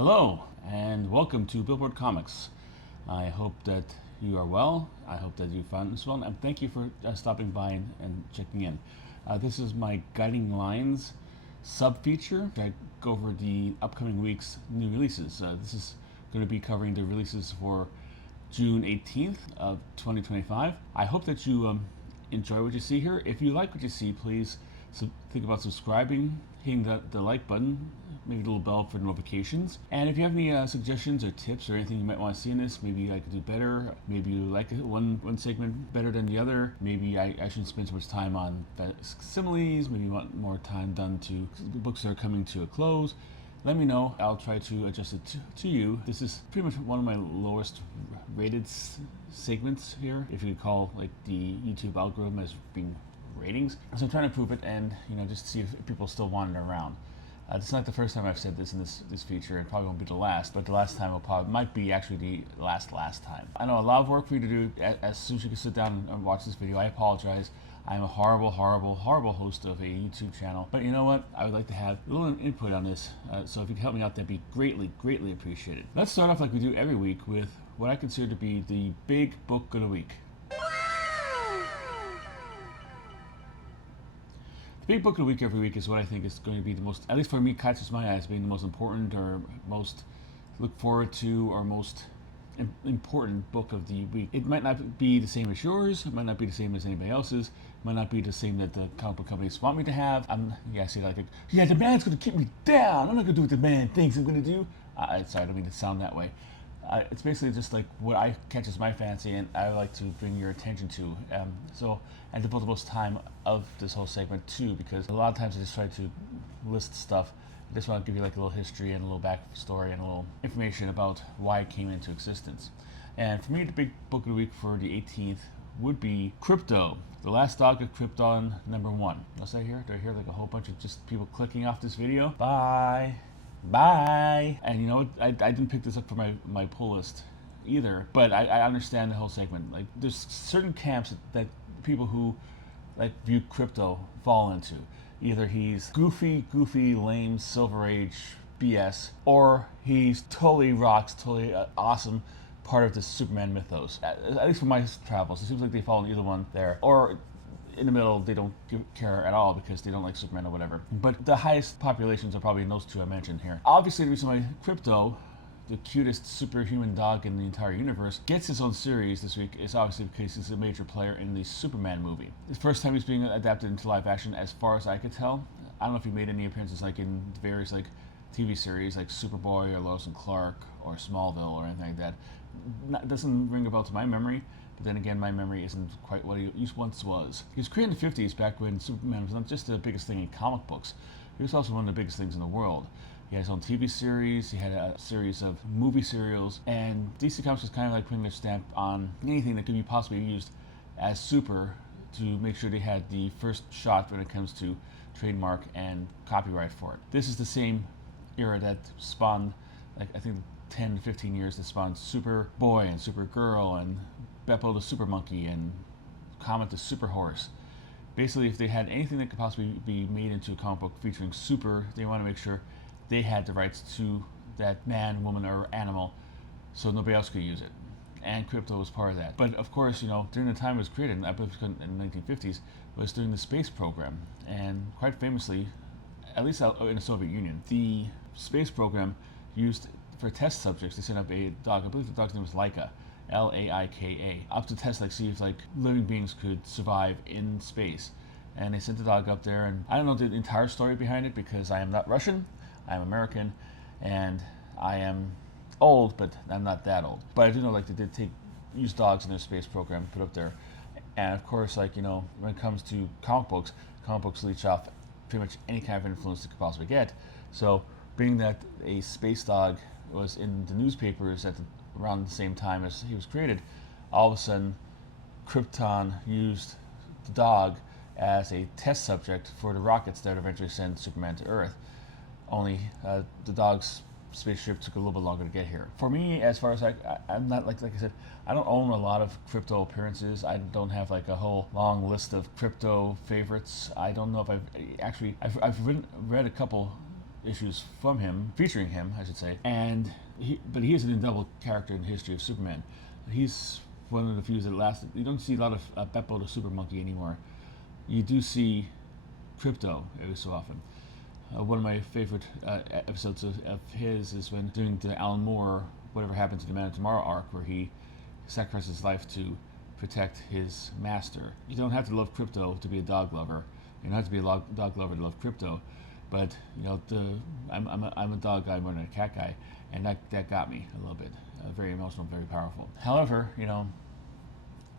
Hello, and welcome to Billboard Comics. I hope that you are well. I hope that you found this well, and thank you for stopping by and checking in. This is my Guiding Lines sub-feature. I go over the upcoming week's new releases. This is going to be covering the releases for June 18th of 2025. I hope that you enjoy what you see here. If you like what you see, please think about subscribing, hitting the like button, maybe the little bell for notifications. And if you have any suggestions or tips or anything you might want to see in this, maybe I could do better, maybe you like one segment better than the other, maybe I shouldn't spend so much time on similes, maybe you want more time done to books that are coming to a close, let me know. I'll try to adjust it to you. This is pretty much one of my lowest rated segments here, if you could call like the YouTube algorithm as being ratings. So I'm trying to prove it and just see if people still want it around. It's not the first time I've said this in this feature. It probably won't be the last, but the last time might be actually the last time. I know a lot of work for you to do as soon as you can sit down and watch this video. I apologize. I'm a horrible host of a YouTube channel. But you know what? I would like to have a little input on this. So if you can help me out, that'd be greatly appreciated. Let's start off like we do every week with what I consider to be the big book of the week. The big book of the week every week is what I think is going to be the most, at least for me, catches my eyes being the most important or most look forward to or most important book of the week. It might not be the same as yours, it might not be the same as anybody else's, it might not be the same that the comic book companies want me to have. I say like, the man's going to keep me down. I'm not going to do what the man thinks I'm going to do. Sorry, I don't mean to sound that way. It's basically just like what I catches my fancy and I would like to bring your attention to. So I devote the most time of this whole segment too, because a lot of times I just try to list stuff. I just want to give you like a little history and a little backstory and a little information about why it came into existence. And for me, the big book of the week for the 18th would be Krypto, The Last Dog of Krypton #1. What's that here? Do I hear like a whole bunch of just people clicking off this video? Bye. And you know what? I didn't pick this up for my pull list either, but I understand the whole segment. Like there's certain camps that people who like view Krypto fall into. Either he's goofy, lame, Silver Age BS, or he's totally rocks, totally awesome part of the Superman mythos. At least for my travels, it seems like they fall in either one there. Or in the middle, they don't care at all because they don't like Superman or whatever. But the highest populations are probably in those two I mentioned here. Obviously, the reason why Krypto, the cutest superhuman dog in the entire universe, gets his own series this week is obviously because he's a major player in the Superman movie. It's the first time he's being adapted into live action as far as I could tell. I don't know if he made any appearances like in various like TV series like Superboy or Lois and Clark or Smallville or anything like that. Doesn't ring a bell to my memory. But then again, my memory isn't quite what he once was. He was created in the 50s, back when Superman was not just the biggest thing in comic books. He was also one of the biggest things in the world. He had his own TV series, he had a series of movie serials, and DC Comics was kind of like putting their stamp on anything that could be possibly used as super to make sure they had the first shot when it comes to trademark and copyright for it. This is the same era that spawned, like I think 10 to 15 years that spawned Superboy and Supergirl and Beppo the Super Monkey and Comet the Super Horse. Basically, if they had anything that could possibly be made into a comic book featuring super, they want to make sure they had the rights to that man, woman, or animal so nobody else could use it. And Krypto was part of that. But of course, during the time it was created, I believe in the 1950s, was during the space program. And quite famously, at least in the Soviet Union, the space program used, for test subjects, they sent up a dog. I believe the dog's name was Laika. Laika, up to test, see if living beings could survive in space. And they sent the dog up there, and I don't know the entire story behind it because I am not Russian, I'm American, and I am old, but I'm not that old. But I do know they did use dogs in their space program, put up there. And of course, when it comes to comic books leech off pretty much any kind of influence they could possibly get. So being that a space dog was in the newspapers around the same time as he was created, all of a sudden Krypton used the dog as a test subject for the rockets that would eventually send Superman to Earth. Only the dog's spaceship took a little bit longer to get here. For me, as far as I'm not like I said, I don't own a lot of Krypto appearances. I don't have a whole long list of Krypto favorites. I don't know if I've read a couple issues from him, featuring him, I should say. But he is an indelible character in the history of Superman. He's one of the few that lasted. You don't see a lot of Beppo the Super Monkey anymore. You do see Krypto every so often. One of my favorite episodes of his is when doing the Alan Moore Whatever Happened to the Man of Tomorrow arc, where he sacrifices his life to protect his master. You don't have to love Krypto to be a dog lover. You don't have to be a dog lover to love Krypto. But I'm a dog guy more than a cat guy, and that got me a little bit. Very emotional, very powerful. However,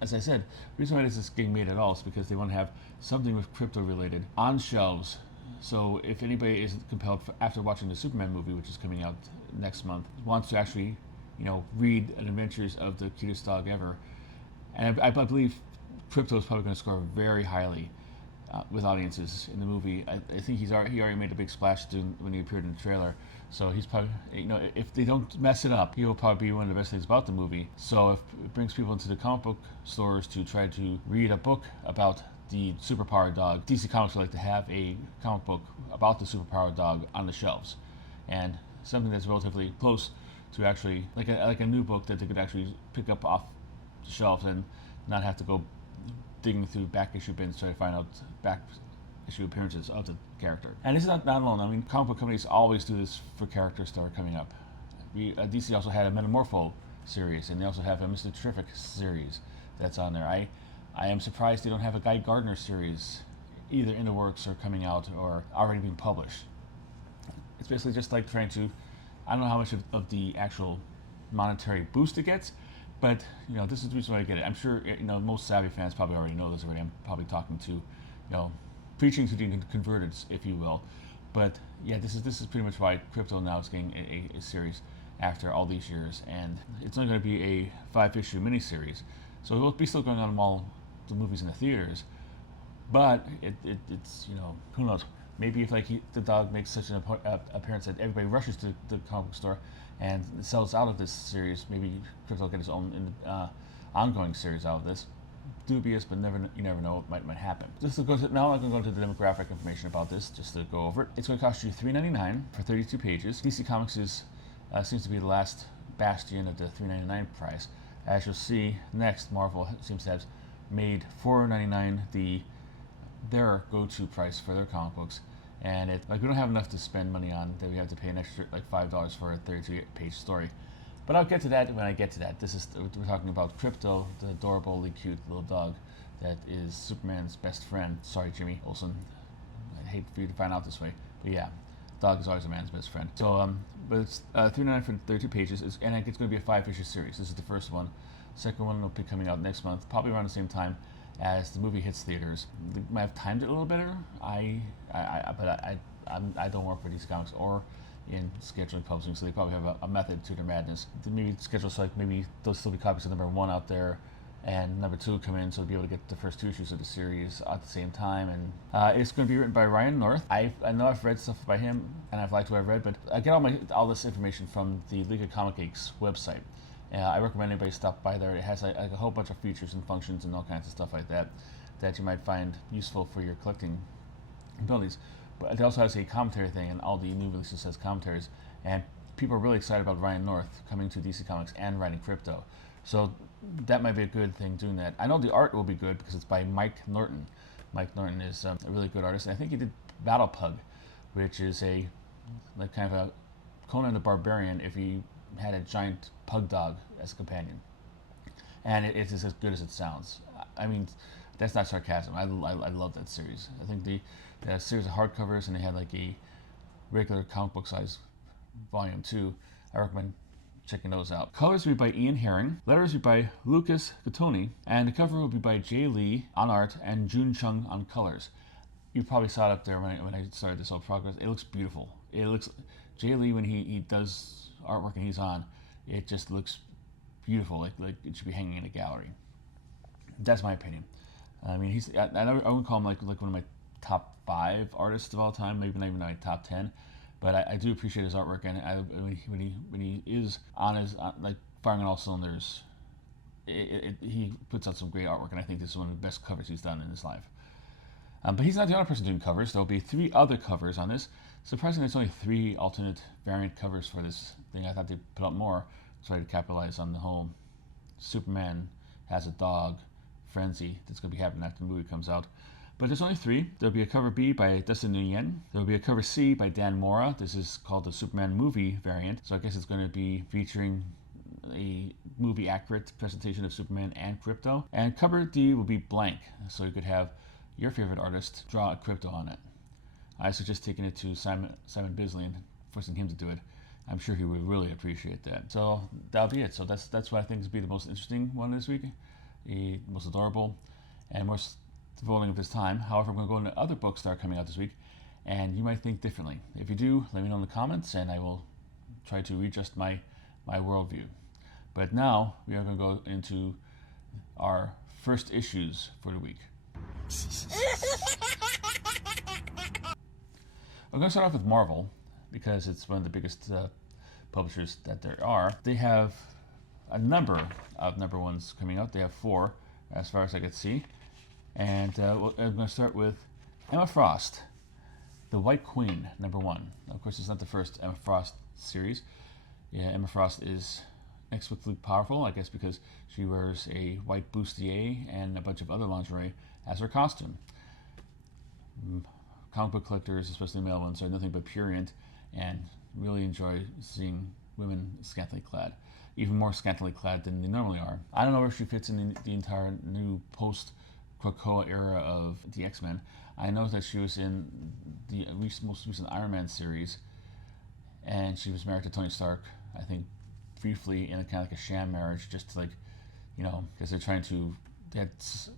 as I said, the reason why this is getting made at all is because they want to have something with Krypto related on shelves. So if anybody is compelled after watching the Superman movie, which is coming out next month, wants to actually, read an adventures of the cutest dog ever, and I believe Krypto is probably going to score very highly with audiences in the movie. I think he already made a big splash when he appeared in the trailer. So he's probably, if they don't mess it up, he will probably be one of the best things about the movie. So if it brings people into the comic book stores to try to read a book about the superpowered dog, DC Comics would like to have a comic book about the superpowered dog on the shelves, and something that's relatively close to actually like a new book that they could actually pick up off the shelves and not have to go digging through back issue bins to try to find out back issue appearances of the character. And this is not alone. I mean, comic book companies always do this for characters that are coming up. DC also had a Metamorpho series, and they also have a Mr. Terrific series that's on there. I am surprised they don't have a Guy Gardner series either in the works or coming out or already being published. It's basically just like trying to, I don't know how much of the actual monetary boost it gets, but this is the reason why I get it. I'm sure most savvy fans probably already know this already. I'm probably talking to, preaching to the converted, if you will. But yeah, this is pretty much why Krypto now is getting a series after all these years, and it's only going to be a 5-issue miniseries, so it will be still going on while the movies in the theaters. But it's who knows? Maybe if the dog makes such an appearance that everybody rushes to the comic book store and sells out of this series, maybe Krypto will get his own ongoing series out of this. Dubious, but you never know what might happen. Now I'm going to go into the demographic information about this, just to go over it. It's going to cost you $3.99 for 32 pages. DC Comics seems to be the last bastion of the $3.99 price. As you'll see next, Marvel seems to have made $4.99 their go-to price for their comic books, and we don't have enough to spend money on that we have to pay an extra $5 for a 32-page story. But I'll get to that when I get to that. We're talking about Krypto, the adorably cute little dog that is Superman's best friend. Sorry, Jimmy Olsen. I hate for you to find out this way, but yeah, dog is always a man's best friend. So, but it's $3.99 for 32 pages, and it's going to be a 5-issue series. This is the first one. Second one will be coming out next month, probably around the same time as the movie hits theaters. They might have timed it a little better. I don't work for DC Comics or in scheduling publishing, so they probably have a method to their madness. They maybe schedule so maybe there'll still be copies of number 1 out there, and number 2 come in, so they'll be able to get the first 2 issues of the series at the same time. And it's going to be written by Ryan North. I know I've read stuff by him, and I've liked what I've read, but I get all this information from the League of Comic Geeks website. I recommend anybody stop by there. It has a whole bunch of features and functions and all kinds of stuff like that you might find useful for your collecting abilities. But it also has a commentary thing, and all the new releases has commentaries. And people are really excited about Ryan North coming to DC Comics and writing Krypto. So that might be a good thing doing that. I know the art will be good because it's by Mike Norton. Mike Norton is a really good artist. And I think he did Battle Pug, which is kind of a Conan the Barbarian if he had a giant pug dog as a companion. And it is as good as it sounds. I mean, that's not sarcasm. I love that series. I think the series of hardcovers, and they had a regular comic book size volume 2. I recommend checking those out. Colors will be by Ian Herring. Letters will be by Lucas Gattoni. And the cover will be by Jay Lee on art and Jun Chung on colors. You probably saw it up there when I started this whole progress. It looks beautiful. It looks, Jay Lee, when he does artwork and he's on, it just looks beautiful. Like it should be hanging in a gallery. That's my opinion. I mean, I wouldn't call him like one of my top 5 artists of all time, maybe not even my top 10, but I do appreciate his artwork, and when he is on his firing on all cylinders, he puts out some great artwork, and I think this is one of the best covers he's done in his life. But he's not the only person doing covers. There'll be 3 other covers on this. Surprisingly, there's only 3 alternate variant covers for this thing. I thought they'd put out more, so I to capitalize on the whole Superman has a dog frenzy that's going to be happening after the movie comes out. But there's only 3. There'll be a cover B by Dustin Nguyen. There'll be a cover C by Dan Mora. This is called the Superman movie variant, so I guess it's going to be featuring a movie accurate presentation of Superman and Krypto. And cover D will be blank, so you could have your favorite artist draw a Krypto on it. I suggest taking it to Simon Bisley and forcing him to do it. I'm sure he would really appreciate that. So that'll be it. So that's what I think will be the most interesting one this week, the most adorable, and most devoting of his time. However, I'm going to go into other books that are coming out this week, and you might think differently. If you do, let me know in the comments, and I will try to readjust my worldview. But now we are going to go into our first issues for the week. I'm going to start off with Marvel, because it's one of the biggest publishers that there are. They have a number of number ones coming out. They have 4, as far as I could see. And I'm going to start with Emma Frost, The White Queen, number 1. Of course, it's not the first Emma Frost series. Yeah, Emma Frost is inexplicably powerful, I guess because she wears a white bustier and a bunch of other lingerie as her costume. Comic book collectors, especially male ones, are nothing but prurient and really enjoy seeing women scantily clad, even more scantily clad than they normally are. I don't know where she fits in the entire new post-Krakoa era of the X-Men. I know that she was in the most recent Iron Man series, and she was married to Tony Stark, I think briefly in a kind of like a sham marriage, just to, like, you know, because they're trying to, they had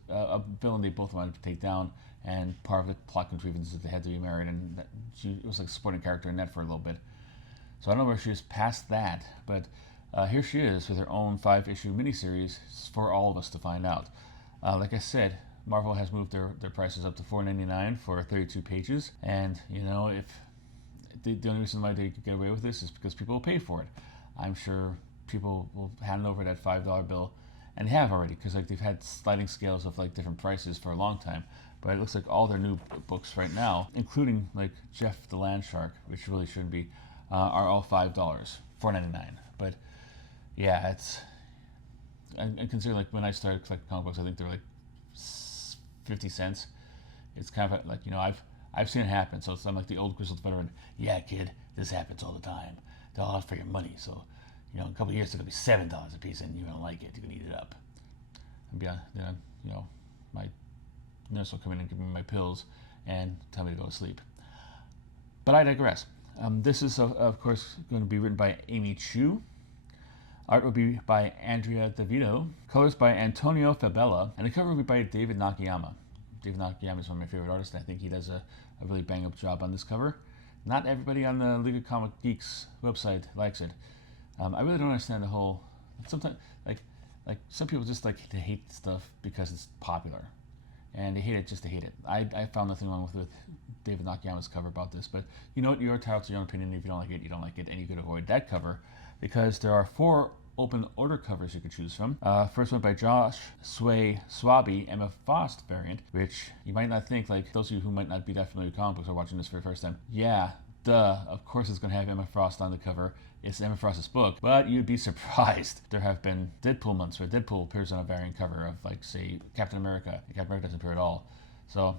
a villain they both wanted to take down, and part of the plot contrivance is that they had to be married, and she was like a supporting character in that for a little bit. So I don't know where she is past that, but here she is with her own 5-issue miniseries for all of us to find out. Like I said, Marvel has moved their prices up to $4.99 for 32 pages, and you know, if the only reason why they could get away with this is because people will pay for it. I'm sure people will hand over that $5 bill, and they have already, because like they've had sliding scales of like different prices for a long time. But it looks like all their new books right now, including like Jeff the Land Shark, which really shouldn't be, are all $5, $4.99. But yeah, it's, I consider, like, when I started collecting comic books, I think they were like 50 cents. It's kind of like, you know, I've seen it happen. So I'm like the old grizzled veteran. Yeah, kid, this happens all the time. They're all out for your money. So, you know, in a couple of years, it's going to be $7 a piece, and you're going to like it. You're going to eat it up. And beyond, then, you know, my nurse will come in and give me my pills and tell me to go to sleep. But I digress. This is, of course, going to be written by Amy Chu. Art will be by Andrea DeVito. Colors by Antonio Fabela. And the cover will be by David Nakayama. David Nakayama is one of my favorite artists, and I think he does a really bang-up job on this cover. Not everybody on the League of Comic Geeks website likes it. I really don't understand the whole... Sometimes, like some people just like to hate stuff because it's popular. And they hate it just to hate it. I found nothing wrong with David Nakayama's cover about this, but you know what? You're entitled to your own opinion. If you don't like it, you don't like it, and you could avoid that cover, because there are 4 open order covers you could choose from. First one by Josh Sway Swaby, Emma Frost variant, which you might not think, like those of you who might not be that familiar with comic books are watching this for the first time. Yeah, duh, of course it's going to have Emma Frost on the cover. It's Emma Frost's book, but you'd be surprised. There have been Deadpool months where Deadpool appears on a variant cover of, like, say, Captain America. Captain America doesn't appear at all. So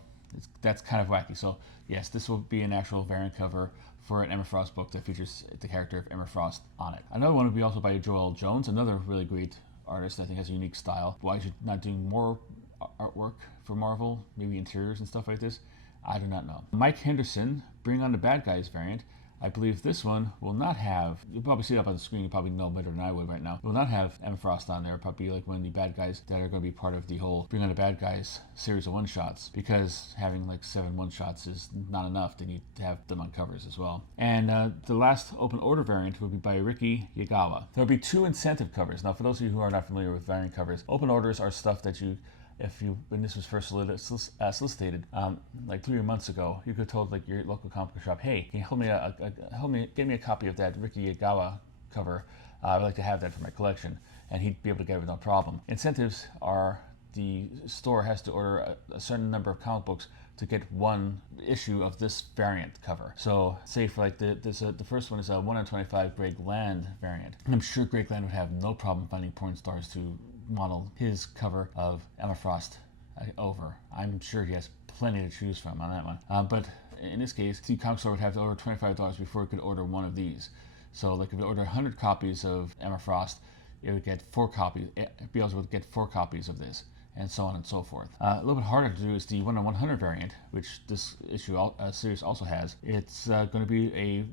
that's kind of wacky. So yes, this will be an actual variant cover for an Emma Frost book that features the character of Emma Frost on it. Another one would be also by Joel Jones, another really great artist. I think has a unique style. Why is she not doing more artwork for Marvel? Maybe interiors and stuff like this? I do not know. Mike Henderson, Bring on the Bad Guys variant. I believe this one will not have, you'll probably see it up on the screen, you probably know better than I would right now. It will not have Emma Frost on there, probably like one of the bad guys that are going to be part of the whole Bring on the Bad Guys series of one-shots, because having like 7 one-shots is not enough. They need to have them on covers as well. And the last open order variant will be by Ricky Yagawa. There will be 2 incentive covers. Now, for those of you who are not familiar with variant covers, open orders are stuff that you, when this was first solicited, like 3 months ago, you could have told like your local comic book shop, hey, can you get me a copy of that Ricky Yagawa cover? I'd like to have that for my collection, and he'd be able to get it with no problem. Incentives are the store has to order a certain number of comic books to get one issue of this variant cover. So say for like the first one is a 1 in 25 Greg Land variant. And I'm sure Greg Land would have no problem finding porn stars to model his cover of Emma Frost over. I'm sure he has plenty to choose from on that one. But in this case, the comic store would have to order $25 before it could order one of these. So like if it ordered 100 copies of Emma Frost, it would get 4 copies. Be able to get 4 copies of this, and so on and so forth. A little bit harder to do is the 1 in 100 variant, which this series also has. It's going to be a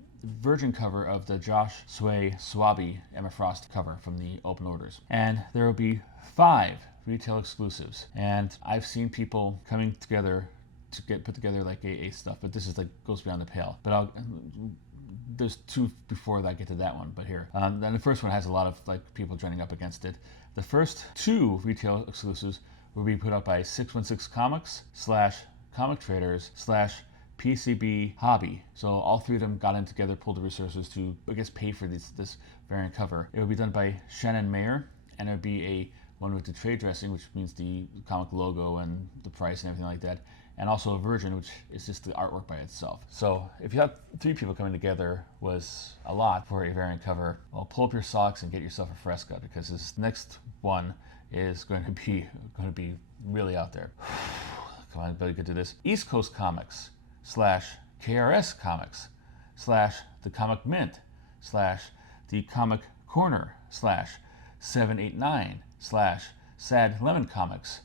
virgin cover of the Josh Sway Swaby Emma Frost cover from the open orders, and there will be 5 retail exclusives. And I've seen people coming together to put together like AA stuff, but this is like goes beyond the pale. But there's 2 before I get to that one, but here. Then the first one has a lot of like people joining up against it. The first 2 retail exclusives will be put up by 616 Comics / Comic Traders / PCB Hobby. So all 3 of them got in together, pulled the resources to, I guess, pay for this variant cover. It will be done by Shannon Mayer, and it will be a one with the trade dressing, which means the comic logo and the price and everything like that, and also a virgin, which is just the artwork by itself. So if you have 3 people coming together was a lot for a variant cover, well, pull up your socks and get yourself a Fresca, because this next one is going to be really out there. Come on, better get to this. East Coast Comics / KRS Comics / the Comic Mint / the Comic Corner / 789 / Sad Lemon Comics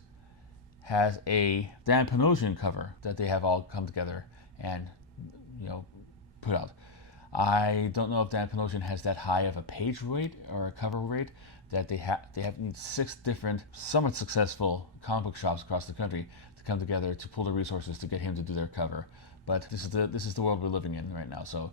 has a Dan Panosian cover that they have all come together and put out. I don't know if Dan Panosian has that high of a page rate or a cover rate that they need 6 different somewhat successful comic book shops across the country to come together to pull the resources to get him to do their cover. But this is the world we're living in right now. So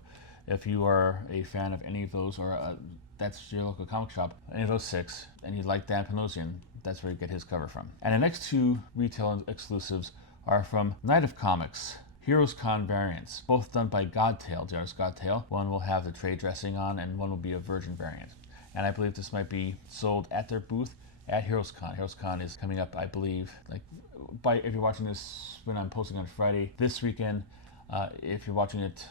if you are a fan of any of those, or that's your local comic shop, any of those 6, and you like Dan Panosian, that's where you get his cover from. And the next 2 retail exclusives are from Night of Comics, Heroes Con variants, both done by Godtail, Darius Godtail. One will have the trade dressing on, and one will be a virgin variant. And I believe this might be sold at their booth at Heroes Con. Heroes Con is coming up, I believe, if you're watching this when I'm posting on Friday, this weekend. If you're watching it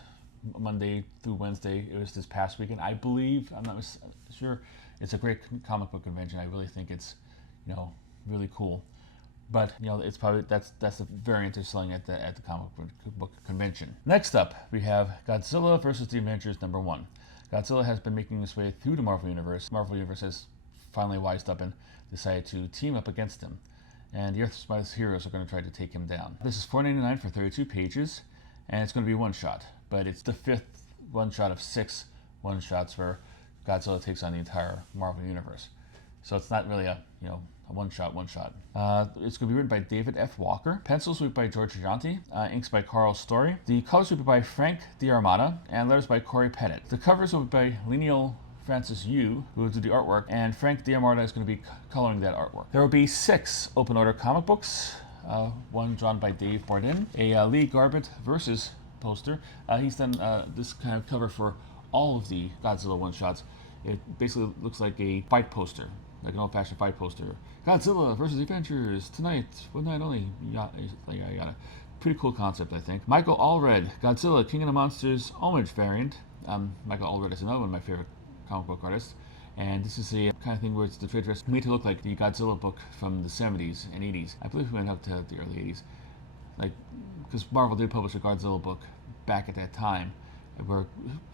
Monday through Wednesday, it was this past weekend, I believe. I'm not sure. It's a great comic book convention. I really think it's really cool. But it's probably that's the variant they're selling at the comic book convention. Next up, we have Godzilla vs. the Avengers #1. Godzilla has been making his way through the Marvel Universe. Marvel Universe has finally wised up and decided to team up against him, and the Earth's Mightiest Heroes are going to try to take him down. This is $4.99 for 32 pages, and it's going to be one shot, but it's the 5th one shot of 6 one shots where Godzilla takes on the entire Marvel Universe. So it's not really a one shot. It's going to be written by David F. Walker. Pencils will be by George Gianti. Inks by Carl Story. The colors will be by Frank D'Armata, and letters by Corey Pettit. The covers will be by Lineal Francis Yu, who will do the artwork, and Frank D'Armata is going to be coloring that artwork. There will be 6 open order comic books. One drawn by Dave Bardin. A Lee Garbett versus poster. He's done this kind of cover for all of the Godzilla one shots. It basically looks like a fight poster, like an old-fashioned fight poster. Godzilla versus Avengers tonight, one night only. Yada. Pretty cool concept, I think. Michael Allred, Godzilla, King of the Monsters homage variant. Michael Allred is another one of my favorite comic book artists, and this is a kind of thing where it's the trade dress made to look like the Godzilla book from the 70s and 80s. I believe we went up to the early 80s, because Marvel did publish a Godzilla book back at that time, where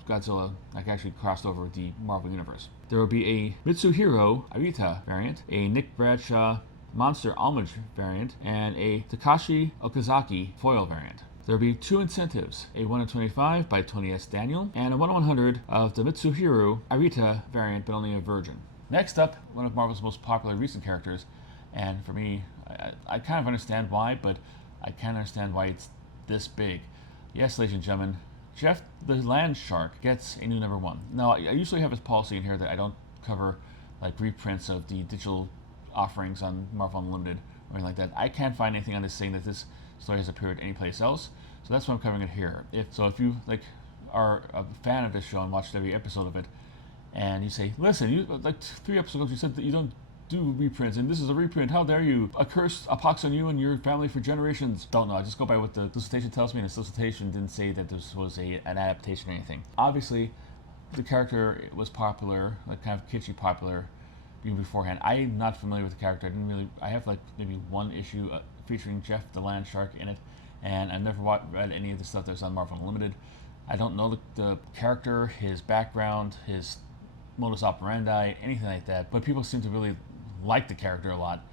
Godzilla actually crossed over the Marvel Universe. There will be a Mitsuhiro Arita variant, a Nick Bradshaw Monster Homage variant, and a Takashi Okazaki foil variant. There will be 2 incentives, a 1 in 25 by Tony S. Daniel, and a 1 in 100 of the Mitsuhiro Arita variant, but only a virgin. Next up, one of Marvel's most popular recent characters, and for me, I kind of understand why, but I can't understand why it's this big. Yes, ladies and gentlemen, Jeff the Land Shark gets a new #1. Now, I usually have a policy in here that I don't cover reprints of the digital offerings on Marvel Unlimited or anything like that. I can't find anything on this saying that this story has appeared anyplace else, so that's why I'm covering it here. If you are a fan of this show and watched every episode of it, and you say, listen, you 3 episodes ago you said that you don't do reprints, and this is a reprint. How dare you? A curse, a pox on you and your family for generations. Don't know. I just go by what the solicitation tells me, and the solicitation didn't say that this was an adaptation or anything. Obviously, the character was popular, like kind of kitschy popular, even beforehand. I'm not familiar with the character. I have like maybe one issue featuring Jeff the Land Shark in it, and I've never read any of the stuff that's on Marvel Unlimited. I don't know the character, his background, his modus operandi, anything like that, but people seem to really like the character a lot,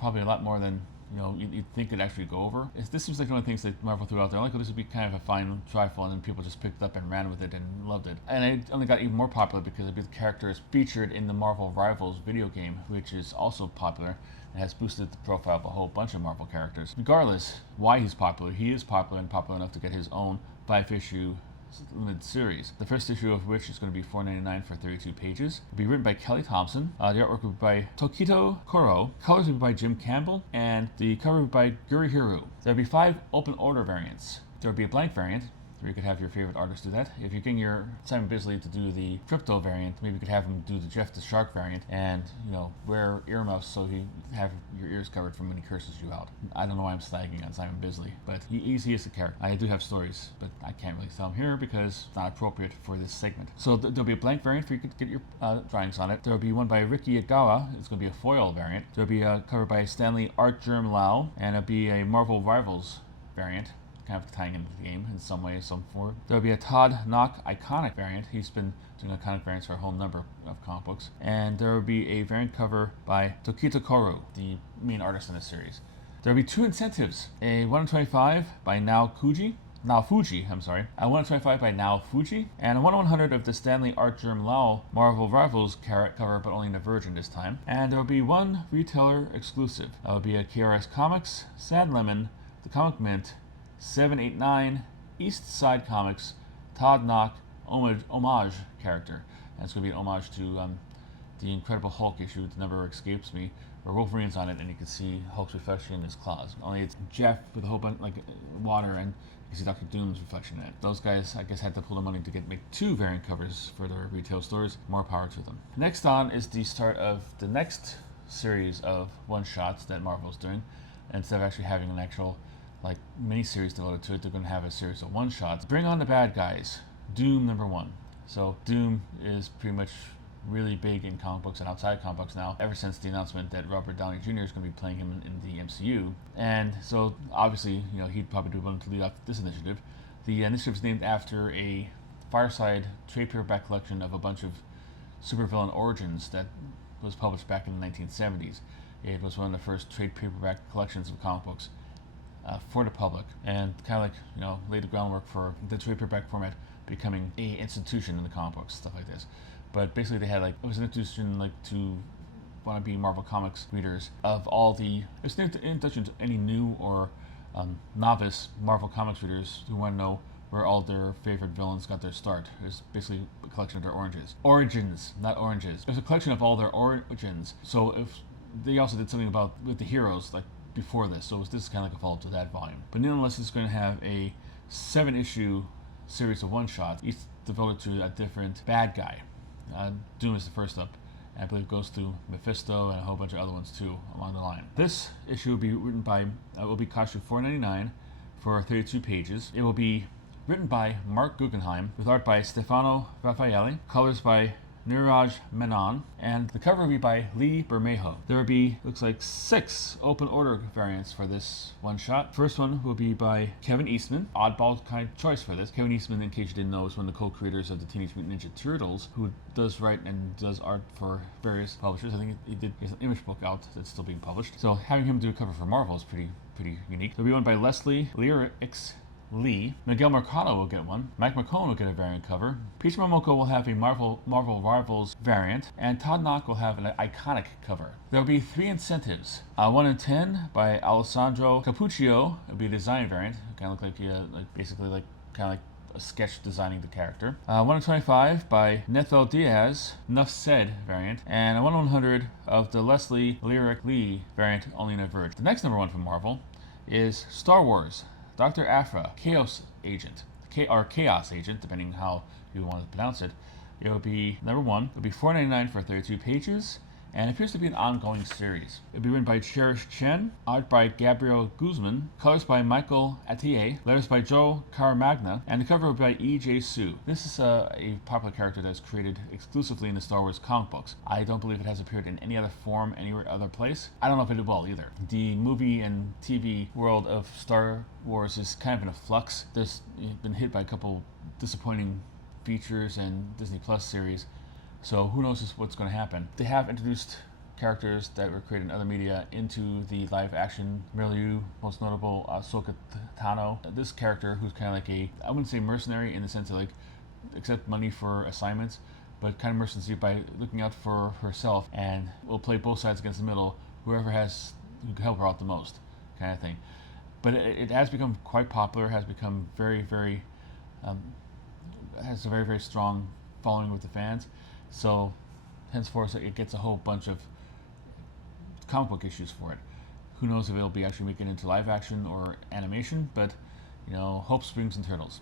probably a lot more than you'd think it'd actually go over. This seems like one of the things that Marvel threw out there. Like, this would be kind of a fine trifle, and then people just picked it up and ran with it and loved it. And it only got even more popular because the character is featured in the Marvel Rivals video game, which is also popular and has boosted the profile of a whole bunch of Marvel characters. Regardless why he's popular, he is popular and popular enough to get his own 5-issue limited series. The first issue of which is going to be $4.99 for 32 pages. It'll be written by Kelly Thompson. The artwork will be by Tokito Koro. Colors will be by Jim Campbell, and the cover will be by Gurihiru. There'll be 5 open order variants. There'll be a blank variant, where you could have your favorite artist do that. If you're getting your Simon Bisley to do the crypto variant, maybe you could have him do the Jeff the Shark variant, and wear earmuffs so he have your ears covered from when he curses you out. I don't know why I'm slagging on Simon Bisley, but he is a character. I do have stories, but I can't really tell them here because it's not appropriate for this segment. So there'll be a blank variant for you to get your drawings on it. There'll be one by Ricky Agawa. It's going to be a foil variant. There'll be a cover by Stanley Art Germ Lau, and it'll be a Marvel Rivals variant, kind of tying into the game in some way, some form. There'll be a Todd Knock Iconic variant. He's been doing iconic variants for a whole number of comic books. And there will be a variant cover by Tokito Koro, the main artist in this series. There'll be 2 incentives. A 125 by Naofuji, a 125 by Naofuji, and a 1/100 of the Stanley Art Germ Lau Marvel Rivals cover, but only in a Virgin this time. And there will be 1 retailer exclusive. That will be a KRS Comics, Sad Lemon, The Comic Mint, 789 East Side Comics Todd Knock homage character. And it's going to be an homage to the Incredible Hulk issue, The Number Escapes Me, where Wolverine's on it and you can see Hulk's reflection in his claws. Only it's Jeff with a whole bunch like water, and you can see Dr. Doom's reflection in it. Those guys, I guess, had to pull the money to make 2 variant covers for their retail stores. More power to them. Next on is the start of the next series of one-shots that Marvel's doing. Instead of actually having an actual mini-series devoted to it, they're going to have a series of one-shots. Bring on the bad guys. Doom #1. So Doom is pretty much really big in comic books and outside comic books now, ever since the announcement that Robert Downey Jr. is going to be playing him in the MCU. And so obviously, he'd probably be one to lead off this initiative. The initiative is named after a Fireside trade paperback collection of a bunch of supervillain origins that was published back in the 1970s. It was one of the first trade paperback collections of comic books for the public, and kind of laid the groundwork for the trade paperback format becoming a institution in the comic books, stuff like this. But basically they had it was an institution to wannabe Marvel Comics readers of all the, it's an introduction to any new or novice Marvel Comics readers who want to know where all their favorite villains got their start. It's basically a collection of their origins, not oranges. It's a collection of all their origins. So if they also did something with the heroes before this, so this is kind of like a follow-up to that volume. But nonetheless, it's going to have a 7-issue series of one-shots, each devoted to a different bad guy. Doom is the first up, and I believe it goes through Mephisto and a whole bunch of other ones too along the line. This issue will be written by, will be costing $4.99 for 32 pages. It will be written by Mark Guggenheim, with art by Stefano Raffaelli, colors by Niraj Menon, and the cover will be by Lee Bermejo. There will be, looks like, 6 open order variants for this one shot. First one will be by Kevin Eastman, oddball kind of choice for this. Kevin Eastman, in case you didn't know, is one of the co-creators of the Teenage Mutant Ninja Turtles, who does write and does art for various publishers. I think he has an Image book out that's still being published. So having him do a cover for Marvel is pretty unique. There'll be one by Leslie Lyrics Lee. Miguel Mercado will get one. Mike McCone will get a variant cover. Peach Momoko will have a Marvel Rivals variant, and Todd Knock will have an iconic cover. There will be 3 incentives. 1 in 10 by Alessandro Capuccio. It'll be a design variant. Kind of look like a sketch designing the character. 1 in 25 by Netho Diaz, Nuff Said variant, and a 1/100 of the Leslie Lyric Lee variant, only in a Verge. The next #1 from Marvel is Star Wars Dr. Aphra, Chaos Agent, or Chaos Agent, depending on how you want to pronounce it. It will be #1. It will be $4.99 for 32 pages. and it appears to be an ongoing series. It'll be written by Cherish Chen, art by Gabriel Guzman, colors by Michael Attier, letters by Joe Caramagna, and the cover by E.J. Su. This is a popular character that's created exclusively in the Star Wars comic books. I don't believe it has appeared in any other form, anywhere other place. I don't know if it will either. The movie and TV world of Star Wars is kind of in a flux. There's been hit by a couple disappointing features and Disney Plus series, so who knows what's going to happen. They have introduced characters that were created in other media into the live action milieu, most notable Ahsoka Tano. This character, who's kind of like I wouldn't say mercenary in the sense of like accept money for assignments, but kind of mercenary by looking out for herself and will play both sides against the middle, who can help her out the most, kind of thing. But it has become quite popular, has become has a very, very strong following with the fans. So henceforth it gets a whole bunch of comic book issues for it. Who knows if it'll be actually making it into live action or animation, but hope springs in turtles.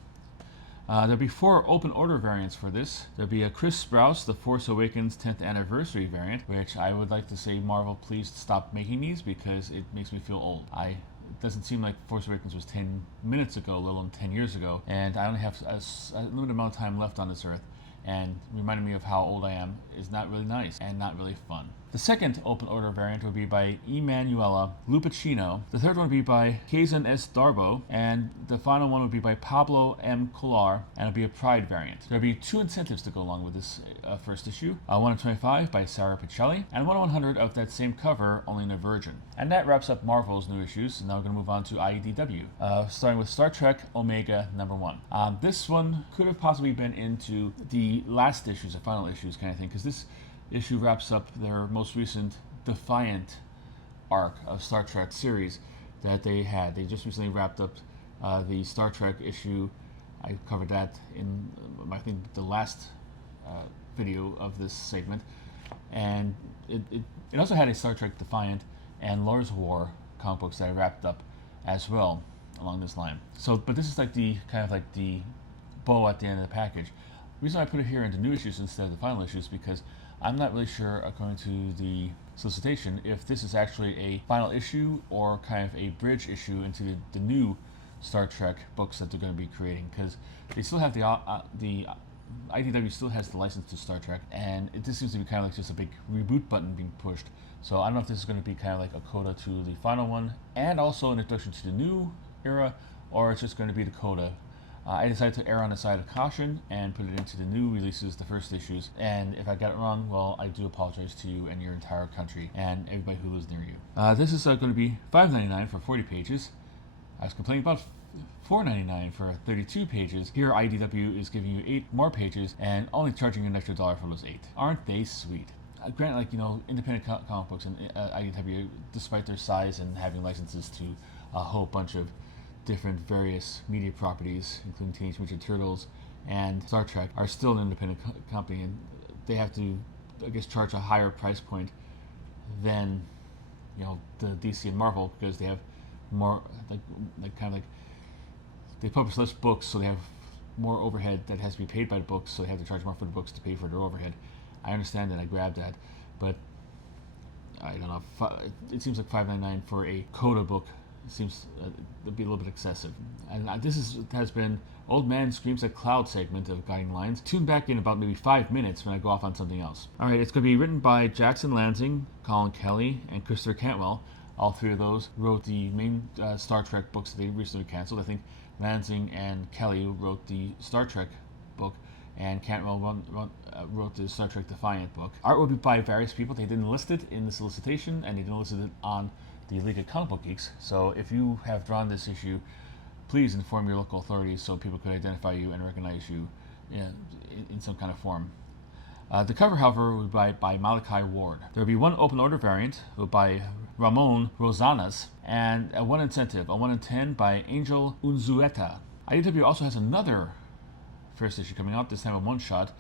There'll be 4 open order variants for this. There'll be a Chris Sprouse, The Force Awakens 10th Anniversary variant, which I would like to say, Marvel, please stop making these because it makes me feel old. It doesn't seem like Force Awakens was 10 minutes ago, let alone 10 years ago, and I only have a limited amount of time left on this earth, and reminding me of how old I am is not really nice and not really fun. The second open order variant will be by Emanuela Lupacchino. The third one will be by Kazan S. Darbo, and the final one will be by Pablo M. Collar, and it'll be a Pride variant. There'll be 2 incentives to go along with this first issue. 1 of 25 by Sarah Pichelli, and 1 of 100 of that same cover, only in a Virgin. And that wraps up Marvel's new issues, and now we're going to move on to IDW, starting with Star Trek Omega #1. This one could have possibly been into the last issues, the final issues kind of thing, because this issue wraps up their most recent Defiant arc of Star Trek series that they had. They just recently wrapped up the Star Trek issue. I covered that in, I think, the last video of this segment. And it also had a Star Trek Defiant and Lars War comic books that I wrapped up as well along this line. So, but this is like the kind of like the bow at the end of the package. The reason I put it here into new issues instead of the final issues because I'm not really sure, according to the solicitation, if this is actually a final issue or kind of a bridge issue into the new Star Trek books that they're going to be creating, because they still have the IDW still has the license to Star Trek, and this seems to be kind of like just a big reboot button being pushed. So I don't know if this is going to be kind of like a coda to the final one, and also an introduction to the new era, or it's just going to be the coda. I decided to err on the side of caution and put it into the new releases, the first issues, and if I got it wrong, well, I do apologize to you and your entire country and everybody who lives near you. This is going to be $5.99 for 40 pages. I was complaining about $4.99 for 32 pages. Here IDW is giving you 8 more pages and only charging an extra $1 for those 8. Aren't they sweet? Granted, like, independent comic books and IDW, despite their size and having licenses to a whole bunch of different various media properties, including Teenage Mutant Ninja Turtles and Star Trek, are still an independent company, and they have to, I guess, charge a higher price point than the DC and Marvel, because they have more they publish less books, so they have more overhead that has to be paid by the books, so they have to charge more for the books to pay for their overhead. I understand that, I grabbed that, but I don't know. It seems like $5.99 for a Coda book. It seems to be a little bit excessive. And this has been Old Man Screams at Cloud segment of Guiding Lines. Tune back in about maybe 5 minutes when I go off on something else. Alright, it's going to be written by Jackson Lansing, Colin Kelly, and Christopher Cantwell. All 3 of those wrote the main Star Trek books that they recently canceled. I think Lansing and Kelly wrote the Star Trek book, and Cantwell wrote the Star Trek Defiant book. Art will be by various people. They didn't list it in the solicitation, and they didn't list it on the League of Comic Book Geeks. So if you have drawn this issue, please inform your local authorities so people could identify you and recognize you in some kind of form. The cover, however, will be by Malachi Ward. There will be 1 open order variant by Ramon Rosanas, and 1 incentive, a 1 in 10 by Angel Unzueta. IDW also has another first issue coming out, this time a one-shot,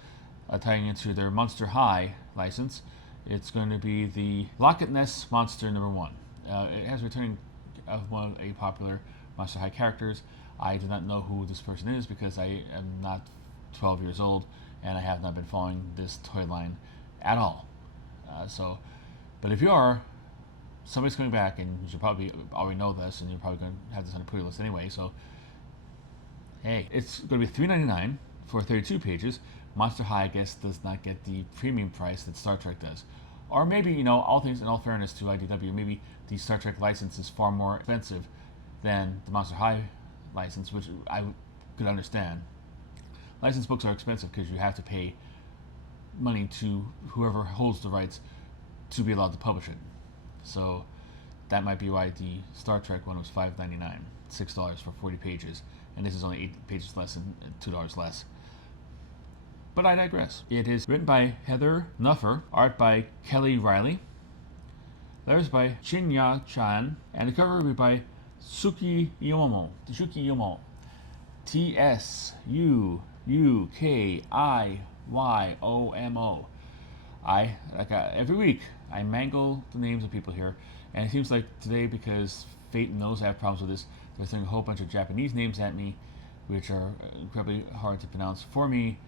tying into their Monster High license. It's going to be the Loch Ness Monster #1. It has returning one of a popular Monster High characters. I do not know who this person is because I am not 12 years old and I have not been following this toy line at all. So But if you are, somebody's coming back, and you should probably already know this, and you're probably going to have this on a pre list anyway. So, hey, it's going to be $3.99 for 32 pages. Monster High, I guess, does not get the premium price that Star Trek does. Or maybe, all things in all fairness to IDW, maybe the Star Trek license is far more expensive than the Monster High license, which I could understand. Licensed books are expensive because you have to pay money to whoever holds the rights to be allowed to publish it. So that might be why the Star Trek one was $5.99, $6 for 40 pages, and this is only 8 pages less and $2 less. But I digress. It is written by Heather Nuffer, art by Kelly Riley, letters by Chin-Ya Chan, and the cover will be by Tsuki Yomo. Tsukiyomo. Every week, I mangle the names of people here, and it seems like today, because Fate knows I have problems with this, they're throwing a whole bunch of Japanese names at me, which are incredibly hard to pronounce for me.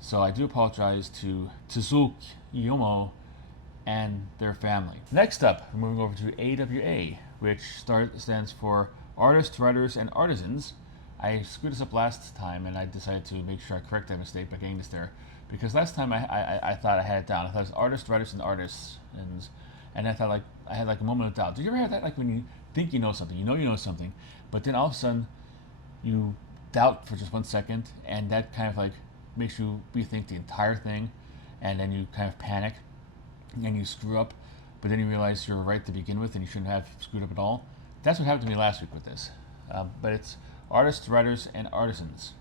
So I do apologize to Tsuki Yomo and their family. Next up, we're moving over to AWA, which stands for Artists, Writers, and Artisans. I screwed this up last time, and I decided to make sure I correct that mistake by getting this there. Because last time I thought I had it down. I thought it was Artists, Writers, and Artists. And I thought I had a moment of doubt. Did you ever have that? Like when you think you know something, you know something, but then all of a sudden you doubt for just 1 second, and that kind of makes you rethink the entire thing, and then you kind of panic, and you screw up, but then you realize you're right to begin with, and you shouldn't have screwed up at all. That's what happened to me last week with this. But it's Artists, Writers, and Artisans.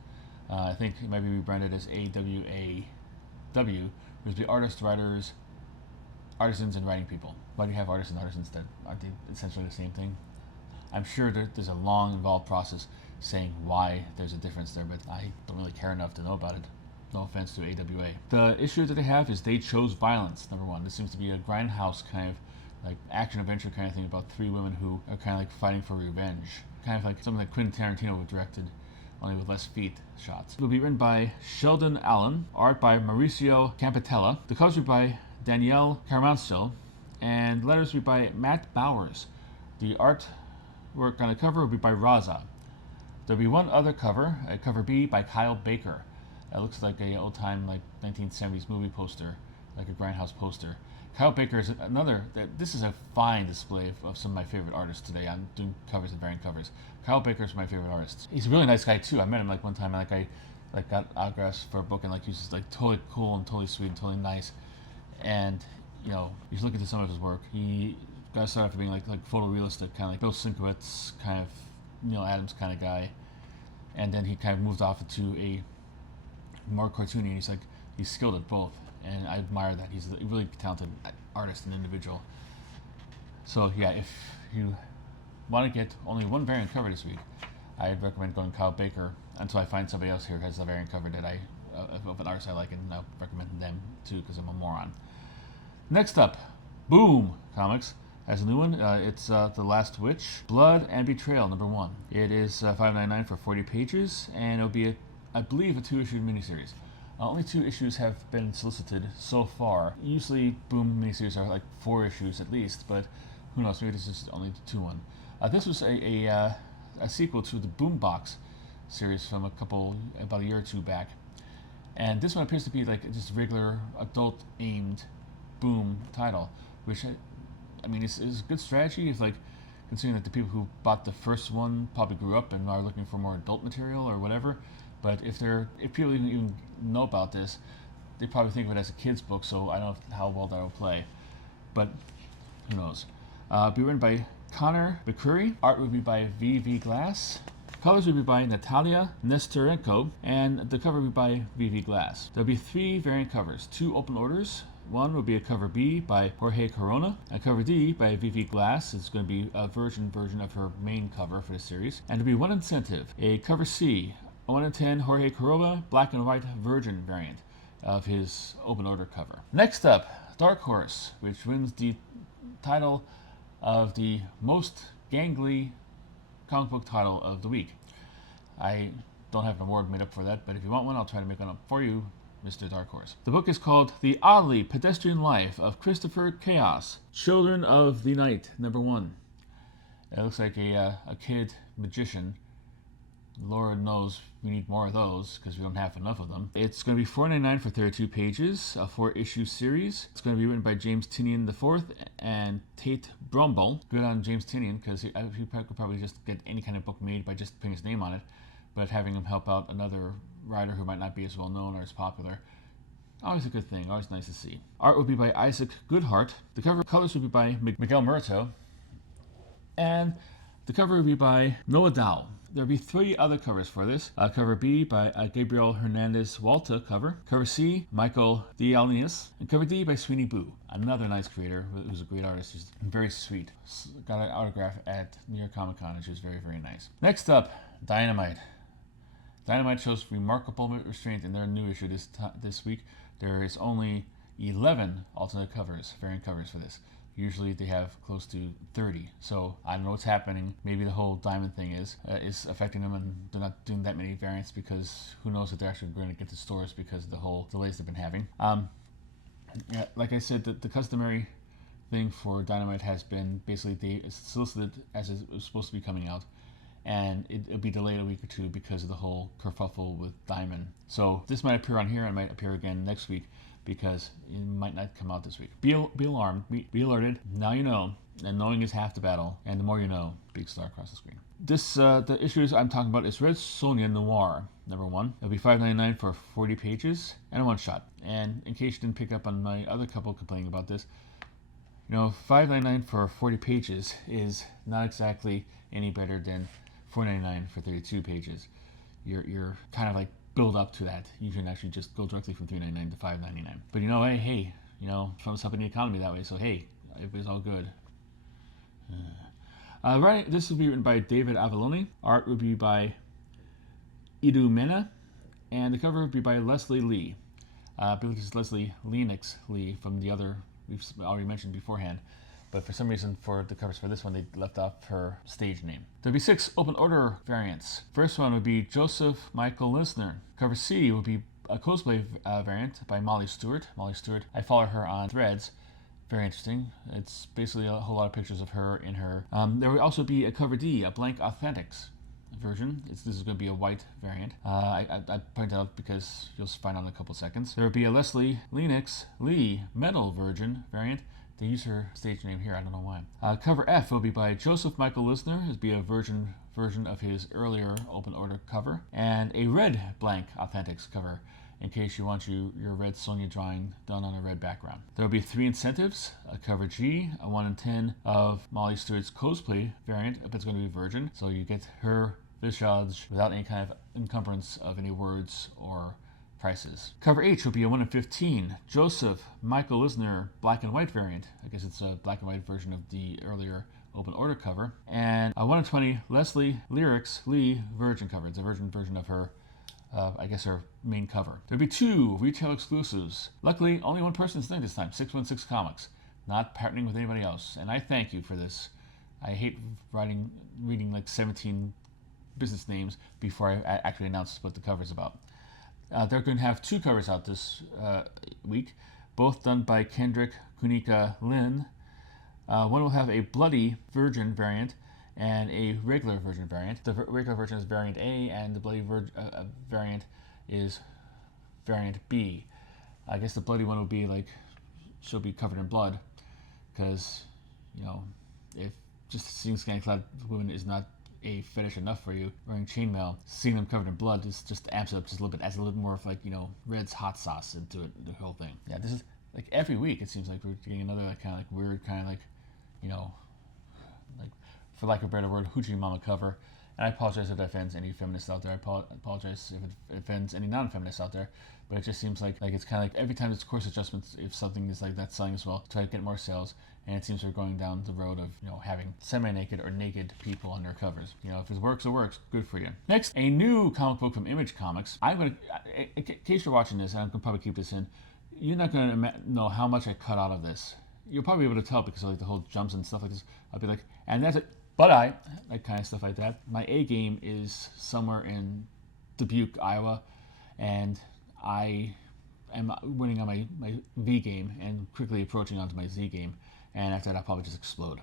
I think it might be rebranded as AWAW, which would be Artists, Writers, Artisans, and Writing People. Why do you have artists and artisans that aren't they essentially the same thing? I'm sure there's a long, involved process saying why there's a difference there, but I don't really care enough to know about it. No offense to AWA. The issue that they have is They Chose Violence, number 1. This seems to be a grindhouse kind of action-adventure kind of thing about 3 women who are kind of fighting for revenge. Kind of like something that Quentin Tarantino directed, only with less feet shots. It will be written by Sheldon Allen, art by Mauricio Campatella. The covers will be by Danielle Caramanso, and letters will be by Matt Bowers. The artwork on the cover will be by Raza. There'll be one other cover, a cover B by Kyle Baker. It looks like a old-time 1970s movie poster, like a grindhouse poster. Kyle Baker is another. This is a fine display of some of my favorite artists today. I'm doing covers and variant covers. Kyle Baker is my favorite artist. He's a really nice guy too. I met him one time, and I got autographs for a book, and he was just totally cool and totally sweet and totally nice. And you should look into some of his work. He got started off being like photorealistic, kind of like Bill Sienkiewicz, kind of Neil Adams kind of guy, and then he kind of moved off into a more cartoony, and he's skilled at both, and I admire that. He's a really talented artist and individual. So yeah, if you want to get only one variant cover this week, I'd recommend going Kyle Baker until I find somebody else here who has a variant cover that of an artist I like, and I'll recommend them too because I'm a moron. Next up, Boom Comics has a new one. It's The Last Witch, Blood and Betrayal, number 1. It is $5.99 for 40 pages, and it'll be, I believe, a 2-issue miniseries. Only 2 issues have been solicited so far. Usually, Boom miniseries are 4 issues at least, but who knows? Maybe this is only the 2 one. This was a sequel to the Boombox series from about a year or 2 back, and this one appears to be just a regular adult-aimed Boom title, which I mean is a good strategy. If considering that the people who bought the first one probably grew up and are looking for more adult material or whatever. But if people even know about this, they probably think of it as a kid's book. So I don't know how well that will play, but who knows? Be written by Connor McCreary. Art will be by V.V. Glass. Colors will be by Natalia Nestorenko, and the cover will be by V.V. Glass. There'll be 3 variant covers, 2 open orders. One will be a cover B by Jorge Corona, a cover D by V.V. Glass. It's going to be a version of her main cover for the series. And there'll be 1 incentive, a cover C, a 1 in 10 Jorge Corona black and white virgin variant of his open order cover. Next up, Dark Horse, which wins the title of the most gangly comic book title of the week. I don't have an award made up for that, but if you want one, I'll try to make one up for you Mr. Dark Horse. The book is called The Oddly Pedestrian Life of Christopher Chaos, Children of the Night, #1. It looks like a kid magician. Lord knows we need more of those because we don't have enough of them. It's going to be $4.99 for 32 pages, a 4-issue series. It's going to be written by James Tynion IV and Tate Brumble. Good on James Tynion because he could probably just get any kind of book made by just putting his name on it, but having him help out another writer who might not be as well known or as popular, always a good thing, always nice to see. Art would be by Isaac Goodhart. The colors would be by Miguel Muerto, and the cover would be by Noah Dow. There'll be 3 other covers for this. Cover B by Gabriel Hernandez Walta cover. Cover C, Michael Dialnius. And cover D by Sweeney Boo, another nice creator who's a great artist. He's very sweet. Got an autograph at New York Comic Con, which is very, very nice. Next up, Dynamite. Dynamite shows remarkable restraint in their new issue this week. There is only 11 alternate covers, variant covers for this. Usually they have close to 30. So I don't know what's happening. Maybe the whole diamond thing is affecting them, and they're not doing that many variants because who knows if they're actually going to get to stores because of the whole delays they've been having. Yeah, like I said, the customary thing for Dynamite has been basically they solicited as it was supposed to be coming out, and it'll be delayed a week or two because of the whole kerfuffle with Diamond. So this might appear on here and might appear again next week because it might not come out this week. Be alarmed, be alerted. Now you know, and knowing is half the battle, and the more you know, big star across the screen. This the issues I'm talking about is Red Sonja Noir, #1. It'll be $5.99 for 40 pages and a one-shot. And in case you didn't pick up on my other couple complaining about this, you know, $5.99 for 40 pages is not exactly any better than $4.99 for 32 pages. You're kind of like build up to that. You can actually just go directly from $3.99 to $5.99. But you know, hey, you know, Trump's helping the economy that way, so hey, it's all good. This will be written by David Avallone. Art would be by Edu Mena, and the cover would be by Leslie Lee. I believe it's Leslie Lennox Lee from the other we've already mentioned beforehand. But for some reason, for the covers for this one, they left off her stage name. There'll be 6 open order variants. First one would be Joseph Michael Lisner. Cover C would be a cosplay variant by Molly Stewart. Molly Stewart, I follow her on Threads. Very interesting. It's basically a whole lot of pictures of her in her. There will also be a cover D, a blank authentics version. This is going to be a white variant. I point out because you'll find out in a couple seconds. There will be a Leslie Lennox Lee metal version variant. They use her stage name here, I don't know why. Cover F will be by Joseph Michael Lisner. It'll be a version of his earlier open order cover. And a red blank authentics cover in case you want your Red Sonja drawing done on a red background. There will be 3 incentives, a cover G, a 1 in 10 of Molly Stewart's cosplay variant, but it's going to be virgin, so you get her visage without any kind of encumbrance of any words or prices. Cover H will be a 1 in 15 Joseph Michael Lisner black and white variant. I guess it's a black and white version of the earlier open order cover. And a 1 in 20 Leslie Lyrics Lee virgin cover. It's a virgin version of her, I guess her main cover. There'll be 2 retail exclusives. Luckily, only one person's name this time, 616 Comics. Not partnering with anybody else. And I thank you for this. I hate reading like 17 business names before I actually announce what the cover's about. They're going to have 2 covers out this week, both done by Kendrick Kunika Lin. One will have a bloody virgin variant and a regular version variant. The regular version is variant A, and the bloody variant is variant B. I guess the bloody one will be like, she'll be covered in blood, because, you know, if just seeing scantily clad women is not a fetish enough for you, wearing chainmail, seeing them covered in blood just amps it up just a little bit, adds a little more of like, you know, Red's hot sauce into it, the whole thing. Yeah, this is like every week it seems like we're getting another like, kind of like weird kind of like, you know, like, for lack of a better word, hoochie mama cover. And I apologize if that offends any feminists out there. I apologize if it offends any non-feminists out there. But it just seems like it's kind of like every time there's course adjustments, if something is like that selling as well, try to get more sales. And it seems they're going down the road of, you know, having semi-naked or naked people on their covers. You know, if it works, it works. Good for you. Next, a new comic book from Image Comics. I'm going to, in case you're watching this, and I can probably keep this in, you're not going to know how much I cut out of this. You'll probably be able to tell because of like the whole jumps and stuff like this. I'll be like, and that's it. But like kind of stuff like that. My A game is somewhere in Dubuque, Iowa, and I am winning on my V game and quickly approaching onto my Z game. And after that, I'll probably just explode.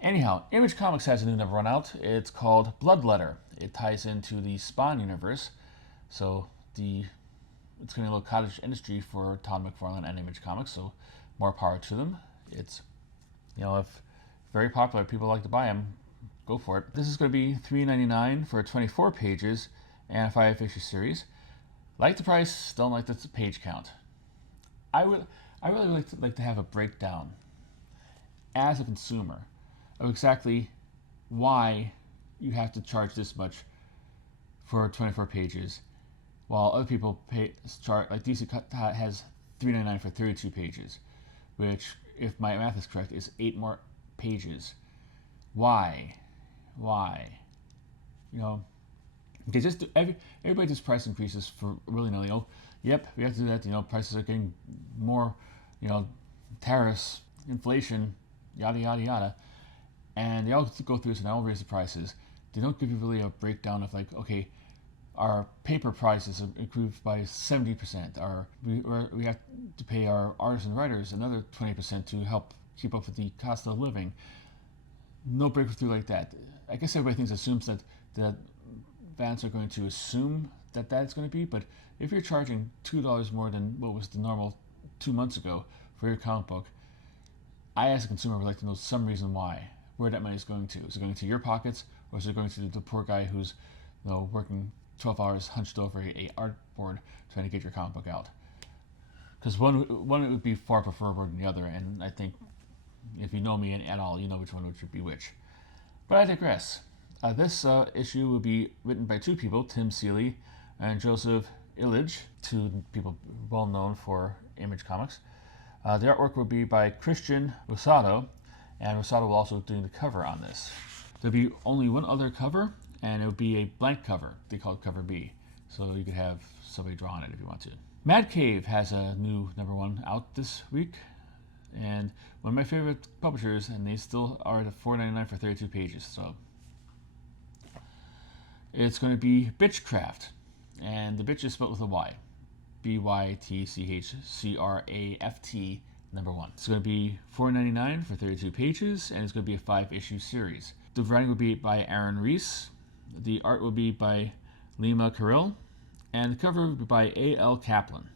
Anyhow, Image Comics has a new number 1 out. It's called Bloodletter. It ties into the Spawn universe. So it's going to be a little cottage industry for Todd McFarlane and Image Comics. So more power to them. It's, if very popular, people like to buy them, go for it. This is going to be $3.99 for 24 pages and a 5-issue series. Like the price, don't like the page count. I really like to have a breakdown as a consumer of exactly why you have to charge this much for 24 pages, while other people charge, like DC has $3.99 for 32 pages, which, if my math is correct, is 8 more pages. Why? They just everybody does price increases for willy-nilly. Yep, we have to do that. Prices are getting more. Tariffs, inflation, yada yada yada, and they all go through this and they all raise the prices. They don't give you really a breakdown of okay, our paper prices have improved by 70%. We have to pay our artists and writers another 20% to help keep up with the cost of living. No breakthrough like that. I guess everybody assumes that fans are going to assume that that's going to be, but if you're charging $2 more than what was the normal 2 months ago for your comic book, I as a consumer would like to know some reason where that money is going to. Is it going to your pockets, or is it going to the poor guy who's working 12 hours hunched over a artboard trying to get your comic book out? Because one would be far preferable than the other, and I think if you know me at all, you know which one would be which. But I digress. This issue will be written by 2 people, Tim Seeley and Joseph Illich, 2 people well known for Image Comics. The artwork will be by Christian Rosado, and Rosado will also do the cover on this. There'll be only one other cover, and it will be a blank cover. They call it cover B, so you could have somebody draw on it if you want to. Mad Cave has a new number 1 out this week, and one of my favorite publishers, and they still are at $4.99 for 32 pages. So it's going to be Bitchcraft, and the bitch is spelled with a Y. BYTCHCRAFT number 1. It's going to be $4.99 for 32 pages, and it's going to be a 5-issue series. The writing will be by Aaron Reese. The art will be by Lima Carrill, and the cover will be by A.L. Kaplan.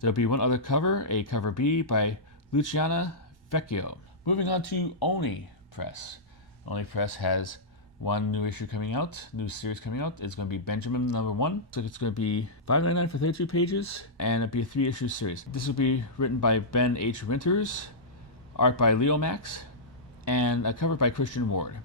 There'll be one other cover, a cover B by Luciana Vecchio. Moving on to Oni Press. Oni Press has one new issue coming out, new series coming out. It's going to be Benjamin number 1. So it's going to be $5.99 for 32 pages, and it'll be a 3-issue series. This will be written by Ben H. Winters, art by Leo Max, and a cover by Christian Ward.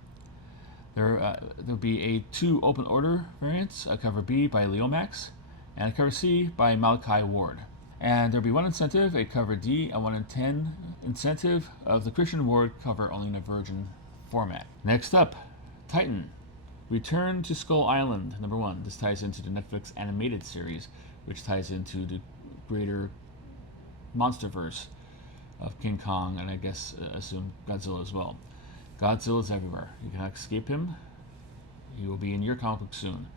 There'll be a 2 open order variants, a cover B by Leo Max, and a cover C by Malachi Ward. And there'll be 1 incentive, a cover D, and 1 in 10 incentive of the Christian Ward cover only in a Virgin format. Next up, Titan, Return to Skull Island, number 1. This ties into the Netflix animated series, which ties into the greater monsterverse of King Kong, and I guess assume Godzilla as well. Godzilla is everywhere. You cannot escape him. He will be in your comic book soon.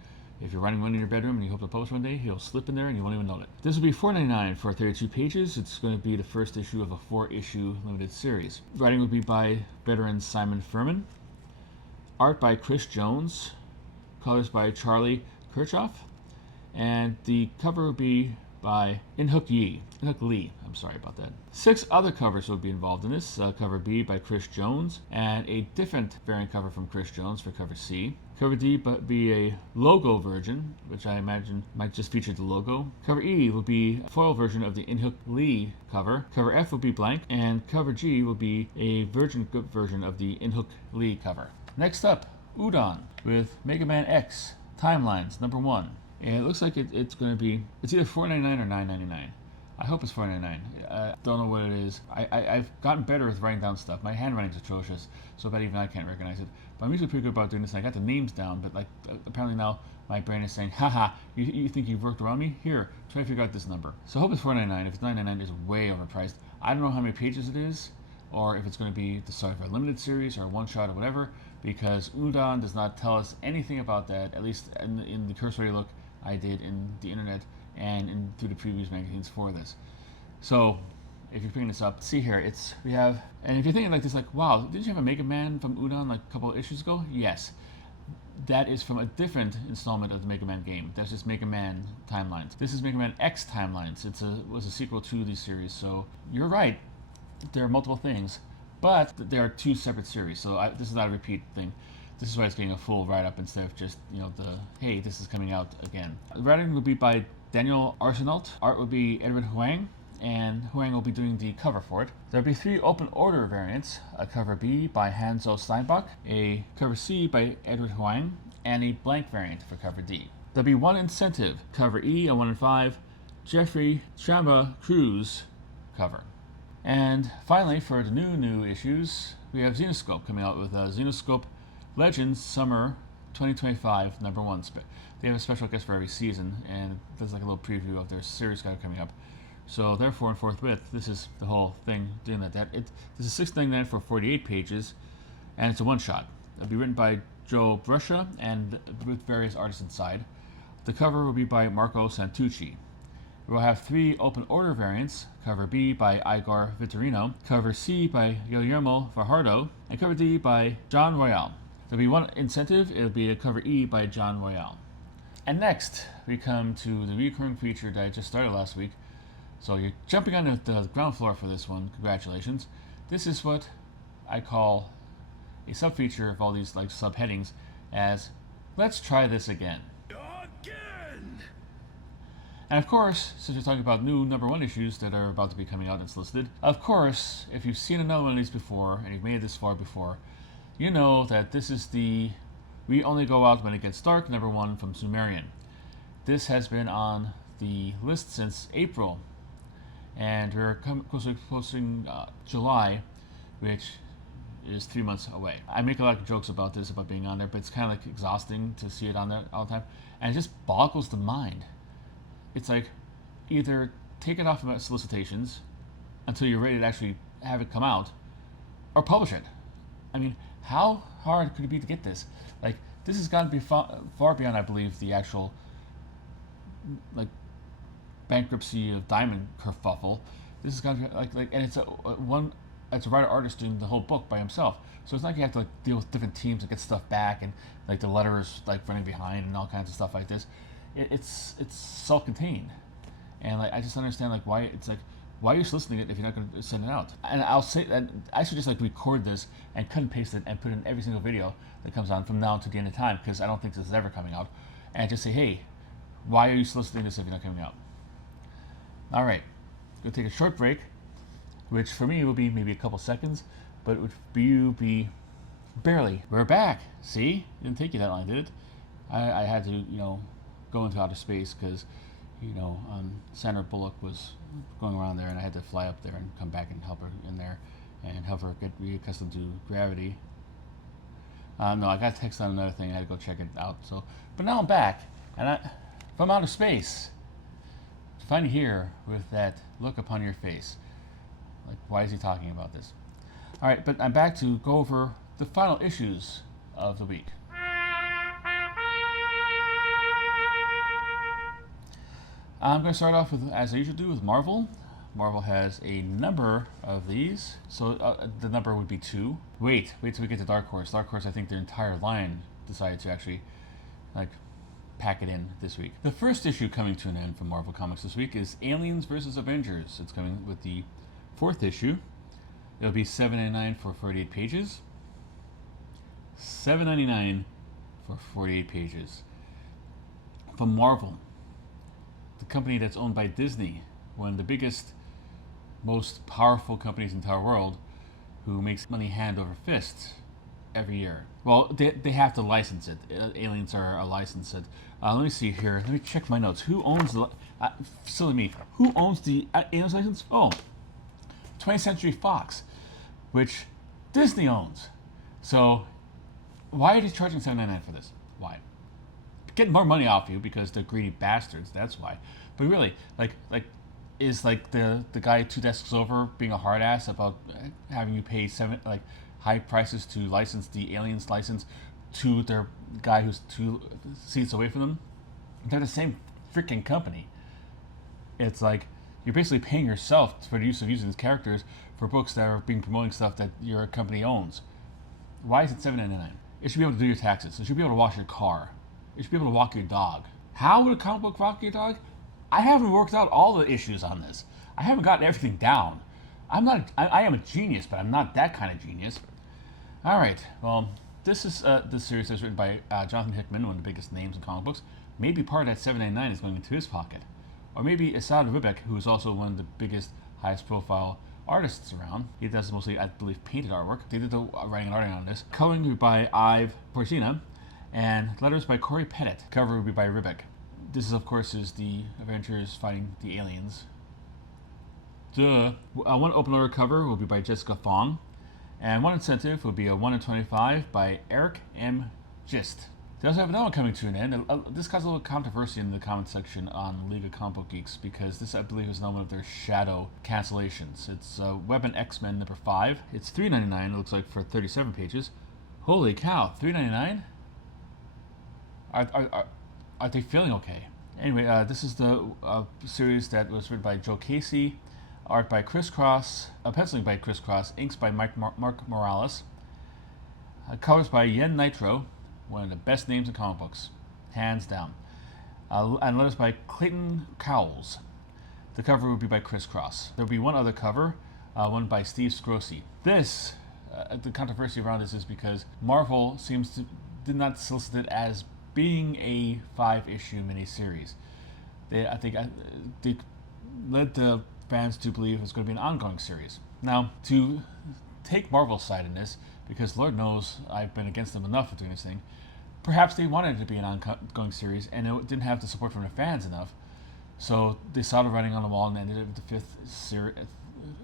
If you're writing one in your bedroom and you hope to publish one day, he'll slip in there and you won't even know it. This will be $4.99 for 32 pages. It's going to be the first issue of a 4-issue limited series. Writing will be by veteran Simon Furman. Art by Chris Jones, colors by Charlie Kirchhoff, and the cover will be by In-Hook Lee. I'm sorry about that. 6 other covers will be involved in this. Cover B by Chris Jones, and a different variant cover from Chris Jones for cover C. Cover D will be a logo version, which I imagine might just feature the logo. Cover E will be a foil version of the In-Hook Lee cover. Cover F will be blank, and cover G will be a version of the In-Hook Lee cover. Next up, Udon with Mega Man X Timelines number 1. And it looks like it's going to be, it's either $4.99 or $9.99. I hope it's $4.99. Don't know what it is. I've gotten better with writing down stuff. My handwriting's atrocious, so bad even I can't recognize it. But I'm usually pretty good about doing this, and I got the names down, but apparently now my brain is saying, haha, you think you've worked around me? Here, try to figure out this number. So I hope it's $4.99. If it's $9.99, it's way overpriced. I don't know how many pages it is, or if it's going to be the start of a limited series or a one-shot or whatever, because Udon does not tell us anything about that, at least in the cursory look I did in the internet. and through the previews magazines for this. So if you're picking this up, see here, we have, and if you're thinking like this, like, wow, didn't you have a Mega Man from Udon like a couple of issues ago? Yes. That is from a different installment of the Mega Man game. That's just Mega Man Timelines. This is Mega Man X Timelines. Was a sequel to the series. So you're right, there are multiple things, but there are two separate series. So this is not a repeat thing. This is why it's getting a full write-up instead of just, hey, this is coming out again. The writing will be by Daniel Arsenault. Art will be Edward Huang, and Huang will be doing the cover for it. There'll be 3 open order variants: a cover B by Hanzo Steinbach, a cover C by Edward Huang, and a blank variant for cover D. There'll be 1 incentive, cover E, a 1 in 5, Jeffrey Chamba Cruz cover. And finally, for the new issues, we have Xenoscope coming out with Xenoscope Legends Summer 2025 #1. They have a special guest for every season, and there's like a little preview of their series guide coming up. So therefore and forthwith, this is the whole thing doing that. This is $6.99 for 48 pages, and it's a one-shot. It'll be written by Joe Brescia and with various artists inside. The cover will be by Marco Santucci. We'll have 3 open order variants: cover B by Igor Vitorino, cover C by Guillermo Fajardo, and cover D by John Royale. There'll be 1 incentive. It'll be a cover E by John Royale. And next, we come to the recurring feature that I just started last week. So you're jumping on the ground floor for this one. Congratulations. This is what I call a sub-feature of all these like subheadings as "Let's try this again." And of course, since we're talking about new #1 issues that are about to be coming out, it's listed. Of course, if you've seen another one of these before and you've made it this far before, you know that this is the "We Only Go Out When It Gets Dark" #1 from Sumerian. This has been on the list since April, and we're posting July, which is 3 months away. I make a lot of jokes about this, about being on there, but it's kind of like exhausting to see it on there all the time, and it just boggles the mind. It's like, either take it off of solicitations until you're ready to actually have it come out, or publish it. I mean, how hard could it be to get this? Like, this has got to be far beyond, I believe, the actual like bankruptcy of Diamond kerfuffle. This has got to be and it's it's a writer artist doing the whole book by himself. So it's not like you have to like deal with different teams to get stuff back, and like the letters like running behind and all kinds of stuff like this. It's self-contained, and like I just understand like why it's like, why are you soliciting it if you're not going to send it out? And I'll say that I should just like record this and cut and paste it and put it in every single video that comes on from now to the end of time, because I don't think this is ever coming out, and just say, hey, why are you soliciting this if you're not coming out? All right, going to take a short break, which for me will be maybe a couple seconds, but it would be barely. We're back. See, it didn't take you that long, did it? I had to go into outer space because Sandra Bullock was going around there, and I had to fly up there and come back and help her in there and help her get reaccustomed to gravity. No, I got a text on another thing. I had to go check it out. So, but now I'm back, and from outer space, to find you here with that look upon your face. Like, why is he talking about this? All right, but I'm back to go over the final issues of the week. I'm going to start off with, as I usually do, with Marvel. Marvel has a number of these, so the number would be 2. Wait till we get to Dark Horse. Dark Horse, I think their entire line decided to actually pack it in this week. The first issue coming to an end from Marvel Comics this week is Aliens vs. Avengers. It's coming with the 4th issue. It'll be $7.99 for 48 pages. $7.99 for 48 pages. From Marvel, the company that's owned by Disney, one of the biggest, most powerful companies in the entire world, who makes money hand over fist every year. Well, they have to license it. Aliens are a licensed. Let me see here. Let me check my notes. Who owns the... silly me. Who owns the Aliens license? Oh, 20th Century Fox, which Disney owns. So, why are they charging $7.99 for this? Why? Getting more money off you because they're greedy bastards. That's why. But really, is the guy 2 desks over being a hard ass about having you pay high prices to license the Aliens license to their guy who's 2 seats away from them? They're the same freaking company. It's like you're basically paying yourself for the use of using these characters for books that are being promoting stuff that your company owns. Why is it $7.99? It should be able to do your taxes. It should be able to wash your car. It should be able to walk your dog. How would a comic book walk your dog? I haven't worked out all the issues on this. I haven't gotten everything down. I am a genius, but I'm not that kind of genius. All right. Well, this series that's written by Jonathan Hickman, one of the biggest names in comic books. Maybe part of that $7.99 is going into his pocket, or maybe Esad Ribic, who is also one of the biggest, highest profile artists around. He does mostly, I believe, painted artwork. They did the writing and arting on this. Coloring by Ive Porcina, and letters by Corey Pettit. Cover will be by Ribic. This is, of course, is the Avengers fighting the aliens. Duh. One open order cover will be by Jessica Fong, and one incentive will be a 1 in 25 by Eric M. Gist. They also have another one coming to an end. This caused a little controversy in the comment section on League of Comic Book Geeks because this, I believe, is now one of their shadow cancellations. It's Weapon X-Men number 5. It's $3.99. It looks like for 37 pages. Holy cow! $3.99. Are they feeling okay? Anyway, this is the series that was written by Joe Casey, art by Chris Cross, penciling by Chris Cross, inks by Mark Morales, colors by Yen Nitro, one of the best names in comic books, hands down, and letters by Clayton Cowles. The cover would be by Chris Cross. There will be one other cover, one by Steve Scrossi. This, the controversy around this is because Marvel did not solicit it as being a 5-issue miniseries. They led the fans to believe it's going to be an ongoing series. Now, to take Marvel's side in this, because Lord knows I've been against them enough for doing this thing, perhaps they wanted it to be an ongoing series and it didn't have the support from the fans enough, so they saw the writing on the wall and ended it with the 5th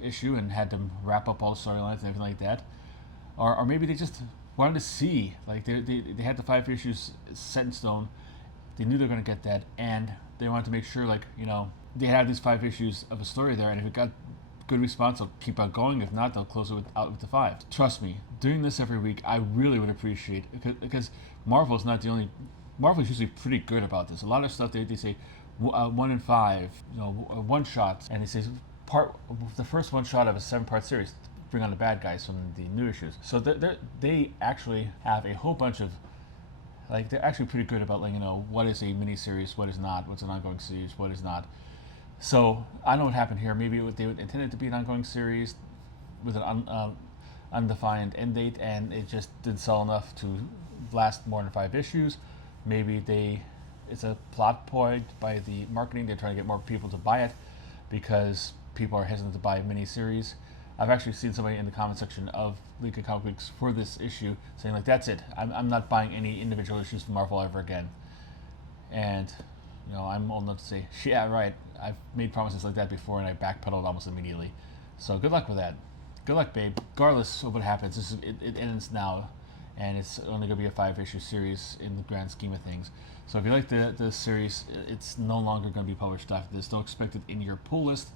issue and had to wrap up all the storylines and everything like that. Or maybe they just wanted to see, like they had the 5 issues set in stone, they knew they were going to get that, and they wanted to make sure, like, you know, they had these 5 issues of a story there, and if it got good response, they'll keep on going. If not, they'll close it out with the 5. Trust me, doing this every week, I really would appreciate it, because Marvel's not the only. Marvel's usually pretty good about this. A lot of stuff they say 1 in 5, you know, one shots, and they say the first one shot of a 7-part series. Bring on the bad guys from the new issues. So they actually have a whole bunch of, like, they're actually pretty good about, like, you know, what is a miniseries, what is not, what's an ongoing series, what is not. So I know what happened here. Maybe they would intend it to be an ongoing series with an undefined end date, and it just didn't sell enough to last more than 5 issues. Maybe it's a plot point by the marketing. They're trying to get more people to buy it because people are hesitant to buy miniseries. I've actually seen somebody in the comment section of League of Comic Books for this issue saying, like, that's it. I'm not buying any individual issues from Marvel ever again. And, you know, I'm old enough to say, yeah, right. I've made promises like that before and I backpedaled almost immediately. So good luck with that. Good luck, babe. Regardless of what happens, it ends now. And it's only going to be a 5-issue series in the grand scheme of things. So if you like the series, it's no longer going to be published after this. Don't expect it in your pull list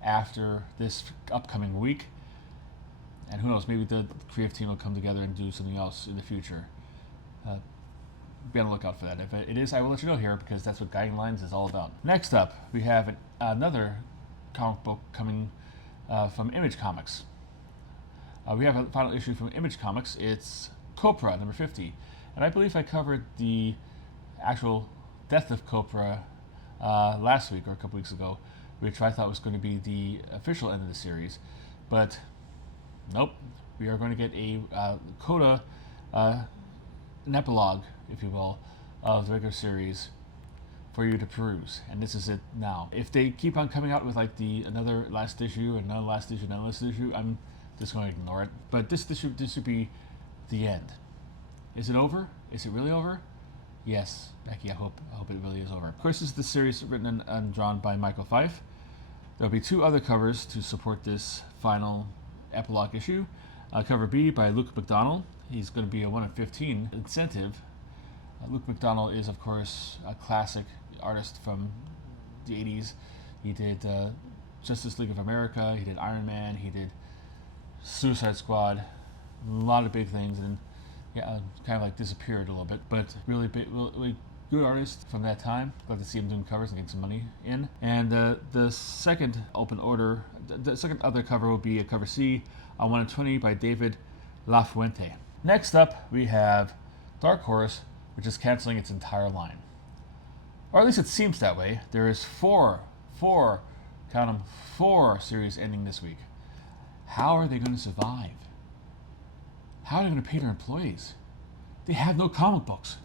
after this upcoming week, and who knows, maybe the creative team will come together and do something else in the future. Be on the lookout for that. If it is, I will let you know here, because that's what Guiding Lines is all about. Next up, we have another comic book coming from Image Comics. We have a final issue from Image Comics. It's Copra number 50, and I believe I covered the actual death of Copra last week or a couple weeks ago, which I thought was going to be the official end of the series, but nope. We are going to get a coda, an epilogue, if you will, of the regular series for you to peruse, and this is it now. If they keep on coming out with, like, another last issue, another last issue, another last issue, I'm just going to ignore it. But this should be the end. Is it over? Is it really over? Yes, Becky, I hope it really is over. Of course, this is the series written and drawn by Michael Fife. There'll be 2 other covers to support this final epilogue issue. Cover B by Luke McDonnell. He's going to be a 1 in 15 incentive. Luke McDonnell is, of course, a classic artist from the 80s. He did Justice League of America, he did Iron Man, he did Suicide Squad, a lot of big things, and kind of like disappeared a little bit, but really good artist from that time. Glad to see him doing covers and getting some money in. And the second open order, the second other cover will be a cover C on 120 by David Lafuente. Next up, we have Dark Horse, which is canceling its entire line. Or at least it seems that way. There is four, count them, 4 series ending this week. How are they going to survive? How are they going to pay their employees? They have no comic books.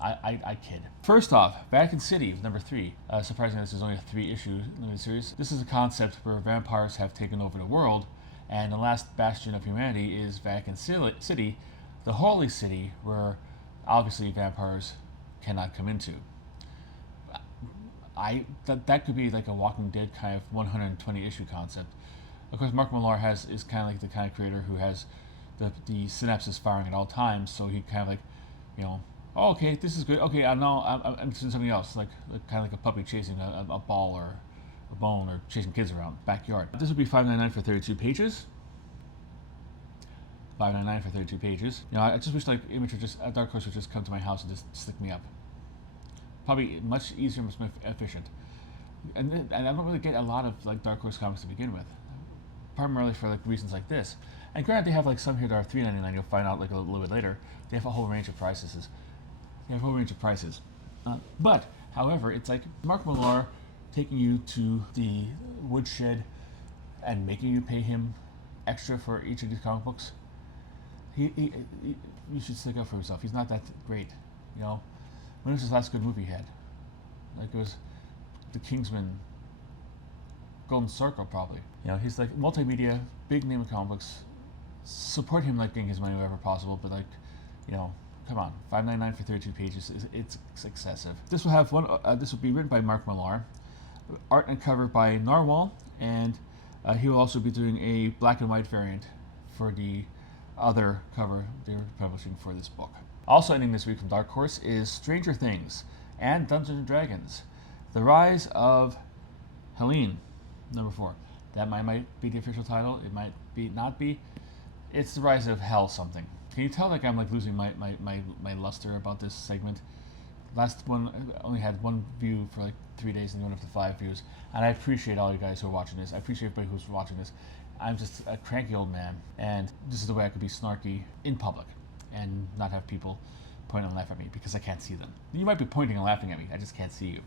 I kid. First off, Vatican City, number 3. Surprisingly, this is only a 3-issue limited series. This is a concept where vampires have taken over the world, and the last bastion of humanity is Vatican City, the holy city where obviously vampires cannot come into. That could be like a Walking Dead kind of 120 issue concept. Of course, Mark Millar is kind of like the kind of creator who has the synapses firing at all times, so he kind of like, oh, okay, this is good. Okay, I'm doing something else, like kind of like a puppy chasing a ball or a bone or chasing kids around backyard. This would be $5.99 for 32 pages. $5.99 for 32 pages. I just wish like Image would just Dark Horse would just come to my house and just stick me up. Probably much easier, much more efficient. And I don't really get a lot of like Dark Horse comics to begin with, primarily for like reasons like this. And granted, they have like some here that are $3.99. You'll find out like a little bit later. They have a whole range of prices. But however, it's like Mark Millar taking you to the woodshed and making you pay him extra for each of these comic books. You should stick up for himself. He's not that great, When was his last good movie he had? Like it was The Kingsman, Golden Circle, probably. He's like multimedia, big name of comic books. Support him like getting his money wherever possible, but like, come on, $5.99 for 32 pages. It's excessive. This will have this will be written by Mark Millar, art and cover by Narwhal, and he will also be doing a black and white variant for the other cover they're publishing for this book. Also ending this week from Dark Horse is Stranger Things and Dungeons and Dragons: The Rise of Helene, number 4. That might be the official title. It might not be. It's The Rise of Hell something. Can you tell like I'm like losing my luster about this segment? Last one only had 1 view for like 3 days and went up to 5 views. And I appreciate all you guys who are watching this. I appreciate everybody who's watching this. I'm just a cranky old man, and this is the way I could be snarky in public and not have people point and laugh at me because I can't see them. You might be pointing and laughing at me. I just can't see you.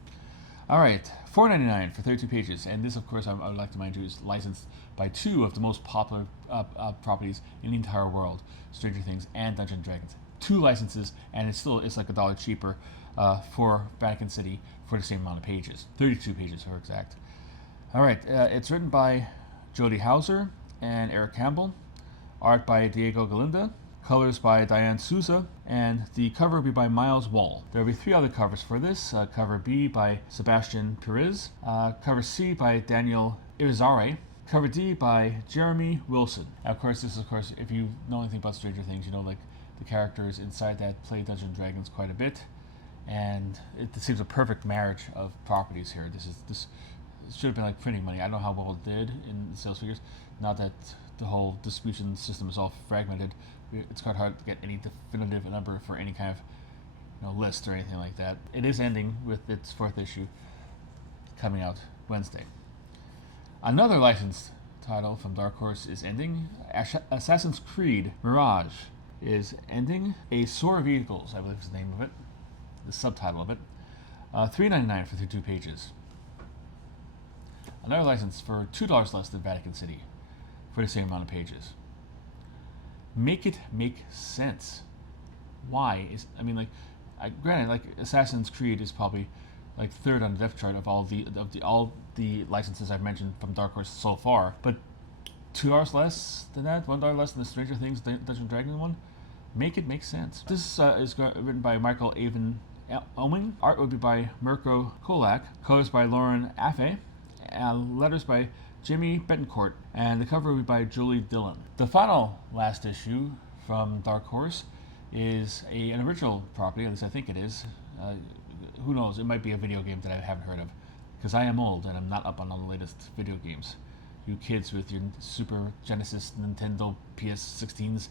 All right, $4.99 for 32 pages, and this, of course, I would like to mind you, is licensed by 2 of the most popular properties in the entire world: Stranger Things and Dungeons and Dragons. 2 licenses, and it's like $1 cheaper for Vatican City for the same amount of pages, 32 pages for exact. All right, it's written by Jody Hauser and Eric Campbell, art by Diego Galinda, colors by Diane Souza, and the cover will be by Miles Wall. There will be 3 other covers for this. Cover B by Sebastian Perez, cover C by Daniel Irizarry, cover D by Jeremy Wilson. Now, of course, if you know anything about Stranger Things, like the characters inside that play Dungeons and Dragons quite a bit, and it seems a perfect marriage of properties here. This should have been like printing money. I don't know how well it did in sales figures. Now that the whole distribution system is all fragmented, it's quite hard to get any definitive number for any kind of list or anything like that. It is ending with its 4th issue coming out Wednesday. Another licensed title from Dark Horse is ending. Assassin's Creed Mirage is ending. A Soar of Eagles, I believe is the name of it, the subtitle of it. $3.99 for 32 pages. Another license for $2 less than Vatican City for the same amount of pages. Make it make sense. Why? Granted, Assassin's Creed is probably like 3rd on the depth chart of all the licenses I've mentioned from Dark Horse so far. But $2 less than that, $1 less than the Stranger Things Dungeons and Dragons one. Make it make sense. This is written by Michael Avon Oeming. Art would be by Mirko Kolak. Colors by Lauren Affe. Letters by Jimmy Betancourt, and the cover will be by Julie Dillon. The final last issue from Dark Horse is an original property, at least I think it is. Who knows, it might be a video game that I haven't heard of, because I am old and I'm not up on all the latest video games. You kids with your Super Genesis, Nintendo, PS16s.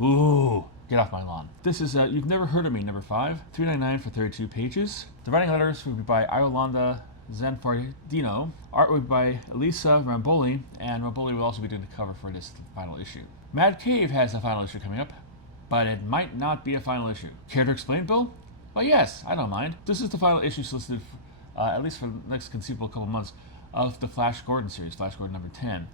Ooh, Get off my lawn. This is You've Never Heard of Me, number 5, $3.99 for 32 pages. The writing letters will be by Iolanda Zanfardino. Art will be by Elisa Ramboli, and Ramboli will also be doing the cover for this final issue. Mad Cave has a final issue coming up, but it might not be a final issue. Care to explain, Bill? Well, yes, I don't mind. This is the final issue solicited, at least for the next conceivable couple months, of the Flash Gordon series, Flash Gordon number 10.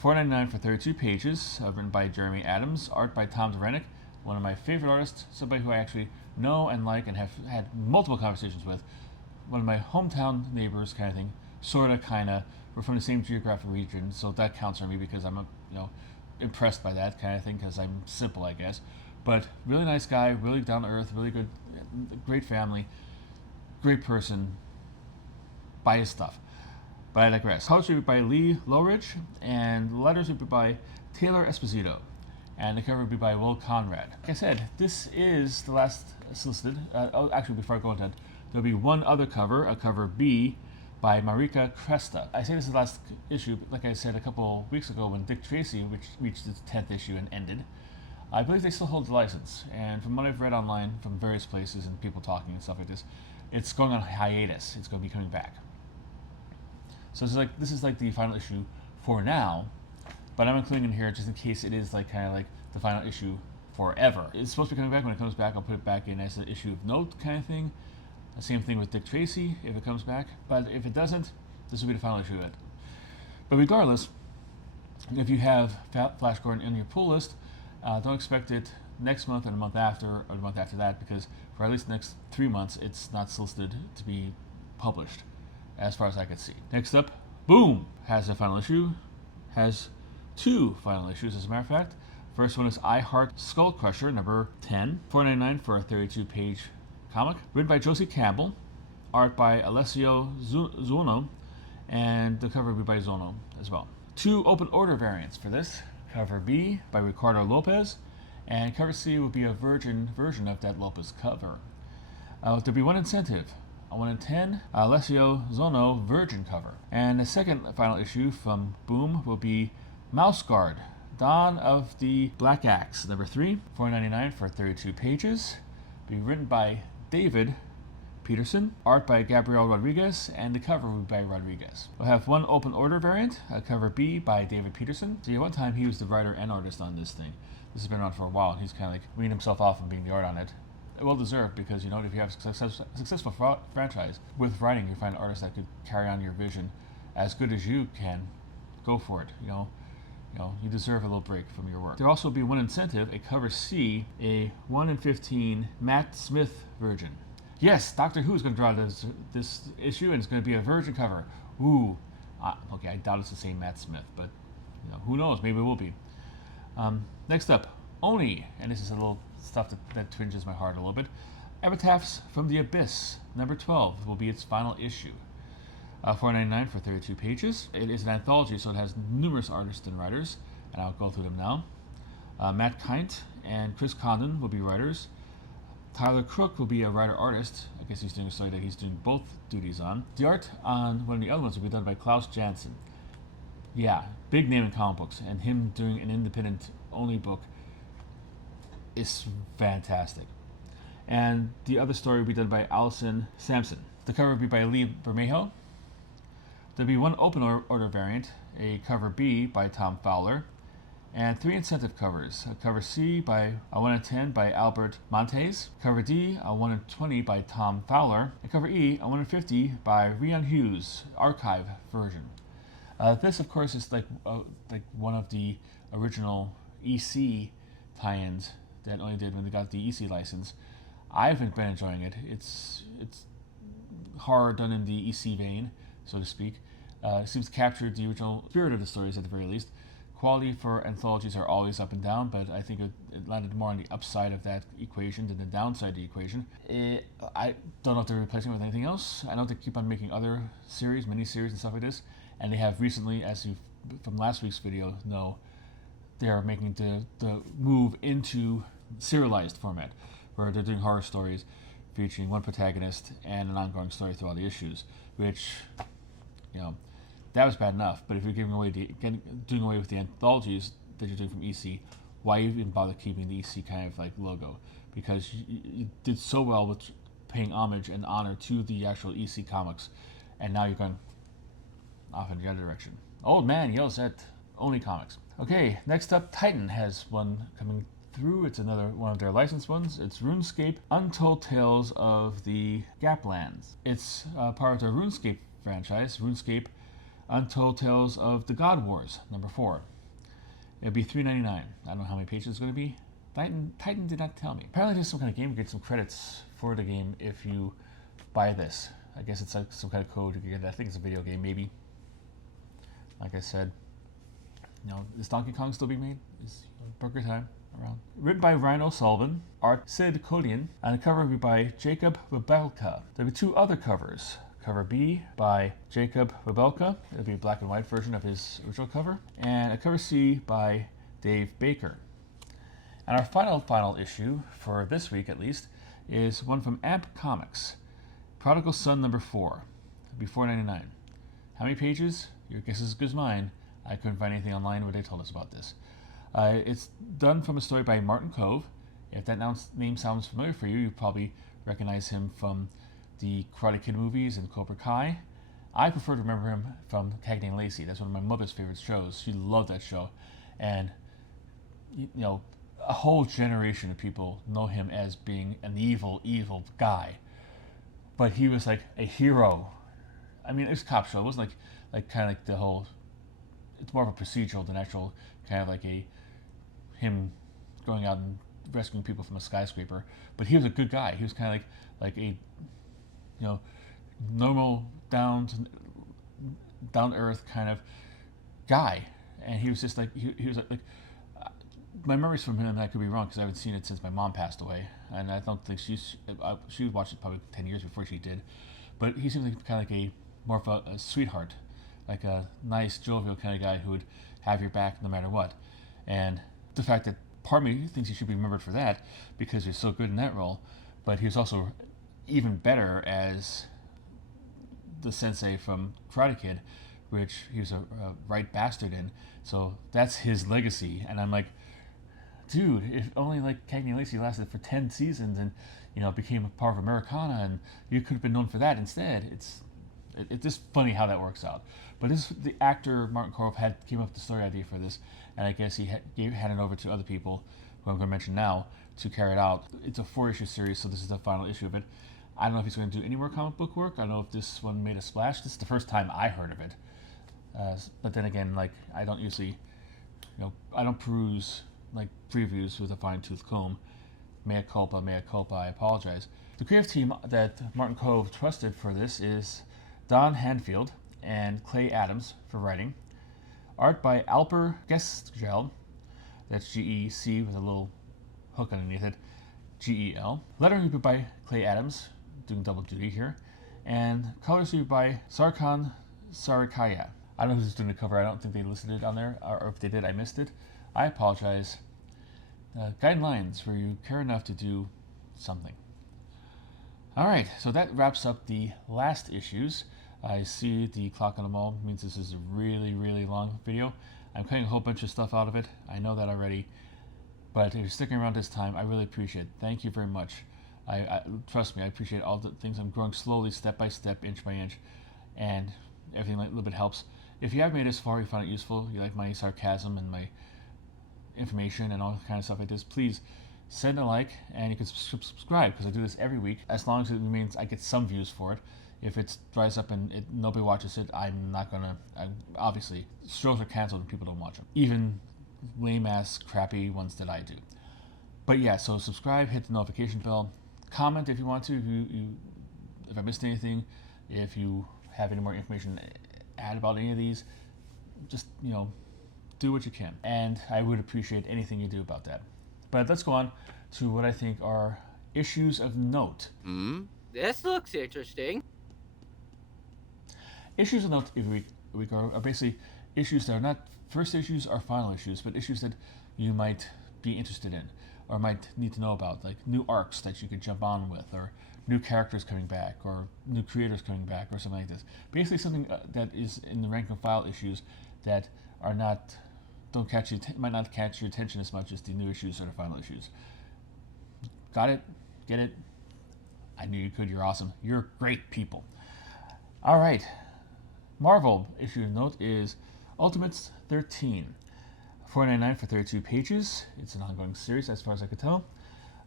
$4.99 for 32 pages, written by Jeremy Adams, art by Tom Duranick, one of my favorite artists, somebody who I actually know and like and have had multiple conversations with, one of my hometown neighbors kind of thing, sorta, kinda. We're from the same geographic region, so that counts for me because I'm impressed by that kind of thing because I'm simple, I guess. But really nice guy, really down to earth, really good, great family, great person. Buy his stuff. But I digress. Poetry will be by Lee Lowridge, and letters will be by Taylor Esposito, and the cover will be by Will Conrad. Like I said, this is the last solicited. Actually, before I go into that, there'll be one other cover, a cover B, by Marika Cresta. I say this is the last issue, like I said a couple weeks ago when Dick Tracy, which reached its 10th issue and ended. I believe they still hold the license, and from what I've read online from various places and people talking and stuff like this, it's going on hiatus. It's going to be coming back. So this is like the final issue for now, but I'm including in here just in case it is like kind of like the final issue forever. It's supposed to be coming back. When it comes back, I'll put it back in as an issue of note kind of thing. The same thing with Dick Tracy if it comes back, but if it doesn't, this will be the final issue of it. But regardless, if you have Flash Gordon in your pull list, don't expect it next month or the month after or the month after that, because for at least the next 3 months, it's not solicited to be published, as far as I could see. Next up, Boom has a final issue, has 2 final issues as a matter of fact. First one is I Heart Skull Crusher, number 10, $4.99 for a 32-page comic. Written by Josie Campbell, art by Alessio Zuono, and the cover will be by Zuono as well. 2 open order variants for this. Cover B by Ricardo Lopez, and cover C will be a virgin version of that Lopez cover. There'll be one incentive. A 1 in 10, Alessio Zuono virgin cover. And the second final issue from Boom will be Mouse Guard, Dawn of the Black Axe, number 3, $4.99 for 32 pages. Be written by David Peterson, art by Gabriel Rodriguez, and the cover will be by Rodriguez. We'll have 1 open order variant, a cover B by David Peterson. So at one time he was the writer and artist on this thing. This has been around for a while, and he's kind of like weaned himself off and being the art on it. Well deserved, because if you have a successful franchise with writing, you find artists that could carry on your vision as good as you can. Go for it. You deserve a little break from your work. There'll also be 1 incentive, a cover C, a 1 in 15 Matt Smith virgin. Yes, Doctor Who is going to draw this issue, and it's going to be a virgin cover. Ooh, okay, I doubt it's the same Matt Smith, but who knows? Maybe it will be. Next up, Oni, and this is a little stuff that twinges my heart a little bit. Epitaphs from the Abyss, number 12, will be its final issue. $4.99 for 32 pages. It is an anthology, so it has numerous artists and writers, and I'll go through them now. Matt Kint and Chris Condon will be writers. Tyler Crook will be a writer-artist. I guess he's doing a story that he's doing both duties on. The art on one of the other ones will be done by Klaus Janson. Yeah, big name in comic books, and him doing an independent-only book is fantastic. And the other story will be done by Allison Sampson. The cover will be by Lee Bermejo. There'll be 1 open order variant, a cover B by Tom Fowler, and 3 incentive covers. A cover C by a 1 in 10 by Albert Montes, cover D a 1 in 20 by Tom Fowler, and cover E a 1 in 50 by Rian Hughes, archive version. This, of course, is like one of the original EC tie-ins that only did when they got the EC license. I've been enjoying it. It's horror done in the EC vein, so to speak. It seems to capture the original spirit of the stories at the very least. Quality for anthologies are always up and down, but I think it landed more on the upside of that equation than the downside of the equation. I don't know if they're replacing it with anything else. I know they keep on making other series, mini-series and stuff like this, and they have recently, as you from last week's video know, they are making the move into serialized format, where they're doing horror stories featuring 1 protagonist and an ongoing story through all the issues, which, that was bad enough. But if you're doing away with the anthologies that you're doing from EC, why even bother keeping the EC kind of like logo? Because you did so well with paying homage and honor to the actual EC comics, and now you're going off in the other direction. Old man yells at Only Comics. Okay, next up, Titan has one coming through. It's another one of their licensed ones. It's RuneScape Untold Tales of the Gaplands. It's part of the RuneScape franchise, RuneScape Untold Tales of the God Wars, number 4. It'd be $3.99. I don't know how many pages it's going to be. Titan did not tell me. Apparently there's some kind of game, you get some credits for the game if you buy this. I guess it's like some kind of code you can get. I think it's a video game, maybe. Like I said, is Donkey Kong still being made? Is Burger Time around? Written by Ryan O'Sullivan, art Sid Kodian, and the cover will be by Jacob Wabelka. There'll be 2 other covers. Cover B by Jacob Wabelka. It'll be a black and white version of his original cover. And a cover C by Dave Baker. And our final issue, for this week at least, is one from Amp Comics. Prodigal Son number 4. It'll be $4.99. How many pages? Your guess is as good as mine. I couldn't find anything online where they told us about this. It's done from a story by Martin Kove. If that name sounds familiar for you, you probably recognize him from the Karate Kid movies and Cobra Kai. I prefer to remember him from Cagney and Lacey. That's one of my mother's favorite shows. She loved that show. And, a whole generation of people know him as being an evil guy. But he was like a hero. I mean, it was a cop show. It wasn't like kind of like the whole... It's more of a procedural than actual kind of like him going out and rescuing people from a skyscraper. But he was a good guy. He was kind of like a normal down to earth kind of guy. And he was just like he was like my memories from him, and I could be wrong because I haven't seen it since my mom passed away, and I don't think she watched it probably 10 years before she did. But he seems like kind of like more of a sweetheart, like a nice, jovial kind of guy who would have your back no matter what. And the fact that part of me thinks he should be remembered for that because he's so good in that role, but he was also even better as the sensei from Karate Kid, which he was a right bastard in. So that's his legacy. And I'm like, dude, if only like Cagney and Lacey lasted for 10 seasons and became a part of Americana, and you could have been known for that instead. It's just funny how that works out. But the actor Martin Kove came up with the story idea for this, and I guess he handed it over to other people, who I'm going to mention now, to carry it out. It's a 4-issue series, so this is the final issue of it. I don't know if he's going to do any more comic book work. I don't know if this one made a splash. This is the first time I heard of it. But then again, like, I don't usually, I don't peruse like previews with a fine-tooth comb. Mea culpa, I apologize. The creative team that Martin Kove trusted for this is Don Hanfield and Clay Adams for writing. Art by Alper Gesgel, that's G-E-C with a little hook underneath it, G-E-L. Lettering by Clay Adams, doing double duty here. And colors by Sarkhan Sarikaya. I don't know who's doing the cover. I don't think they listed it on there, or if they did, I missed it. I apologize. Guidelines where you care enough to do something. Alright, so that wraps up the last issues. I see the clock on the wall means this is a really, really long video. I'm cutting a whole bunch of stuff out of it. I know that already. But if you're sticking around this time, I really appreciate it. Thank you very much. I trust me, I appreciate all the things. I'm growing slowly, step by step, inch by inch, and everything a little bit helps. If you have made it this far, you find it useful, you like my sarcasm and my information and all kind of stuff like this, please send a like, and you can subscribe, because I do this every week, as long as it means I get some views for it. If it dries up and nobody watches it, I'm not gonna. Obviously, shows are canceled and people don't watch them, even lame ass crappy ones that I do. But yeah, so subscribe, hit the notification bell, comment if you want to, if I missed anything, if you have any more information to add about any of these, just do what you can, and I would appreciate anything you do about that. But let's go on to what I think are issues of note. This looks interesting. Issues of note every week are basically issues that are not first issues or final issues, but issues that you might be interested in or might need to know about, like new arcs that you could jump on with, or new characters coming back, or new creators coming back, or something like this. Basically something that is in the rank and file issues that are not don't catch you might not catch your attention as much as the new issues or the final issues. Got it? Get it? I knew you could. You're awesome. You're great people. All right. Marvel issue of note is Ultimates 13. $4.99 for 32 pages. It's an ongoing series as far as I could tell.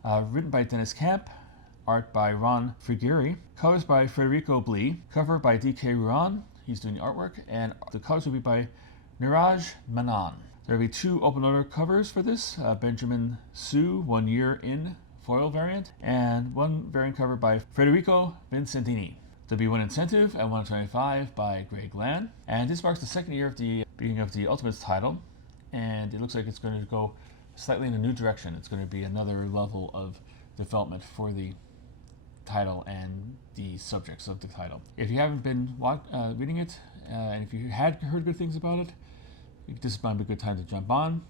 Written by Dennis Camp. Art by Ron Frigeri. Colors by Federico Blee. Cover by D.K. Ruan. He's doing the artwork. And the colors will be by Niraj Menon. There will be 2 open order covers for this. Benjamin Su, 1 year in foil variant. And 1 variant cover by Federico Vincentini. There'll be 1 incentive at $125 by Greg Land. And this marks the 2nd year of the beginning of the Ultimates title. And it looks like it's going to go slightly in a new direction. It's going to be another level of development for the title and the subjects of the title. If you haven't been reading it, and if you had heard good things about it, this might be a good time to jump on.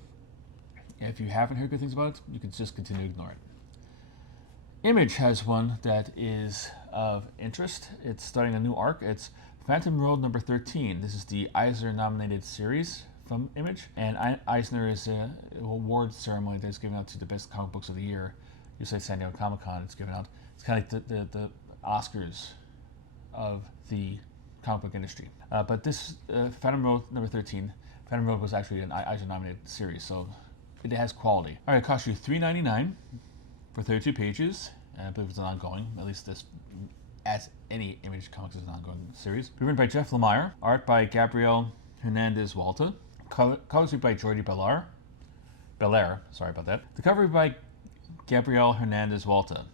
If you haven't heard good things about it, you can just continue to ignore it. Image has one that is of interest. It's starting a new arc. It's Phantom World number 13. This is the Eisner nominated series from Image, and Eisner is an award ceremony that's given out to the best comic books of the year. Usually at San Diego Comic-Con, it's given out. It's kind of like the Oscars of the comic book industry. But this Phantom World number 13, Phantom World was actually an Eisner nominated series, so it has quality. All right, it costs you $3.99 for 32 pages, and I believe it's an ongoing, at least this, as any Image Comics is an ongoing series. Written by Jeff Lemire, art by Gabriel Hernandez Walta, colors by Jordi Belair, sorry about that. The cover by Gabriel Hernandez Walta.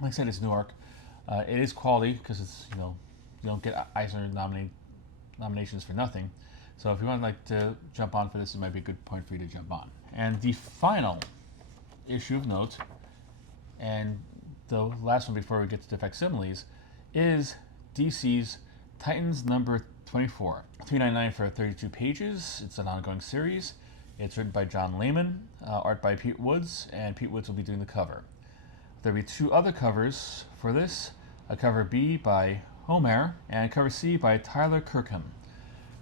Like I said, it's a new arc. It is quality because it's, you don't get Eisner nominations for nothing. So if you want to jump on for this, it might be a good point for you to jump on. And the final issue of note, and the last one before we get to the facsimiles, is DC's Titans number 24. $3.99 for 32 pages. It's an ongoing series. It's written by John Layman, art by Pete Woods, and Pete Woods will be doing the cover. There'll be 2 other covers for this. A cover B by Homer, and cover C by Tyler Kirkham.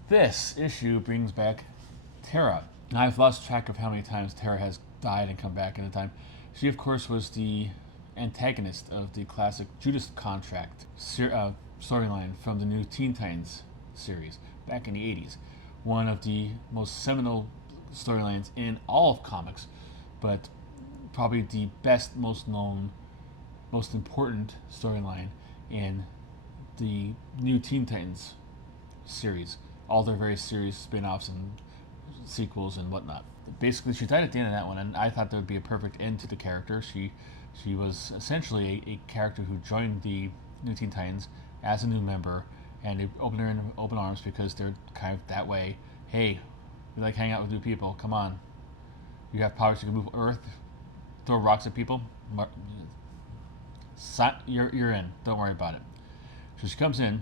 This issue brings back Tara. Now, I've lost track of how many times Tara has died and come back in the time. She, of course, was the antagonist of the classic Judas Contract storyline from the new Teen Titans series back in the 80s. One of the most seminal storylines in all of comics, but probably the best, most known, most important storyline in the new Teen Titans series. All their various series spin-offs and sequels and whatnot. Basically, she died at the end of that one, and I thought there would be a perfect end to the character. She was essentially a character who joined the new Teen Titans as a new member, and they opened her in open arms because they're kind of that way. Hey, we like hanging out with new people. Come on. You have powers you can move Earth, throw rocks at people. You're in. Don't worry about it. So she comes in,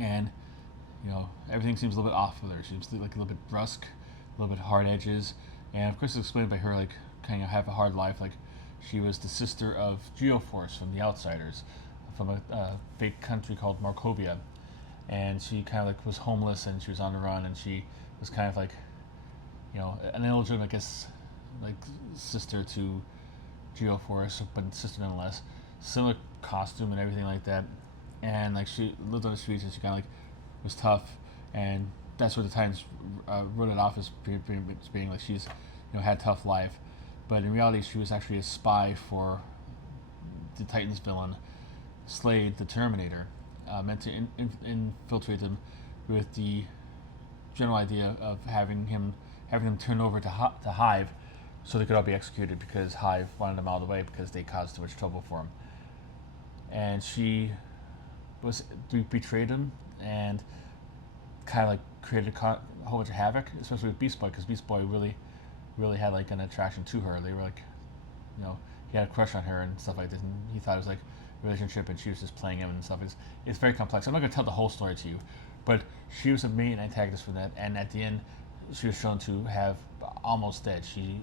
and everything seems a little bit off with her. She seems like a little bit brusque, a little bit hard edges, and of course it's explained by her kind of have a hard life. She was the sister of Geoforce from The Outsiders, from a fake country called Markovia, and she kind of was homeless and she was on the run, and she was kind of an illegitimate, I guess, sister to Geoforce, but sister nonetheless. Similar costume and everything like that, and she lived on the streets, and she kind of was tough, and that's where the Titans wrote it off as being she's had a tough life, but in reality she was actually a spy for the Titans villain Slade the Terminator, meant to infiltrate them with the general idea of having them turn over to Hive so they could all be executed because Hive wanted them out of the way because they caused too much trouble for him. And she betrayed him and kind of created a whole bunch of havoc, especially with Beast Boy, because Beast Boy really had an attraction to her. They were he had a crush on her and stuff like this, and he thought it was a relationship, and she was just playing him and stuff. It's very complex. I'm not going to tell the whole story to you, but she was a main antagonist for that, and at the end she was shown to have almost dead. She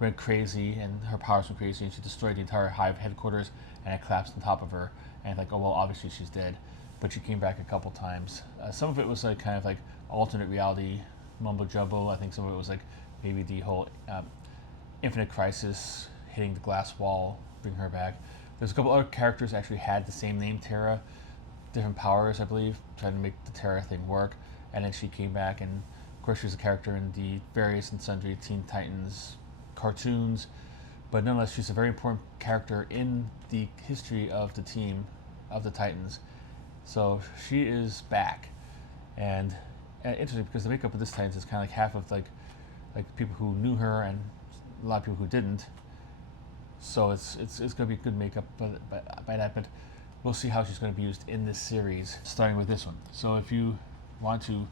went crazy, and her powers were crazy, and she destroyed the entire Hive headquarters, and it collapsed on top of her, and oh well, obviously she's dead. But she came back a couple times. Some of it was alternate reality mumbo jumbo. I think some of it was like maybe the whole Infinite Crisis hitting the glass wall, bring her back. There's a couple other characters that actually had the same name, Terra, different powers, I believe, trying to make the Terra thing work. And then she came back, and of course she was a character in the various and sundry Teen Titans cartoons. But nonetheless, she's a very important character in the history of the team, of the Titans. So she is back, and interesting because the makeup of this Titans is kind of like half of like people who knew her and a lot of people who didn't. So it's going to be good makeup by that, but we'll see how she's going to be used in this series, starting with this one. So if you want to,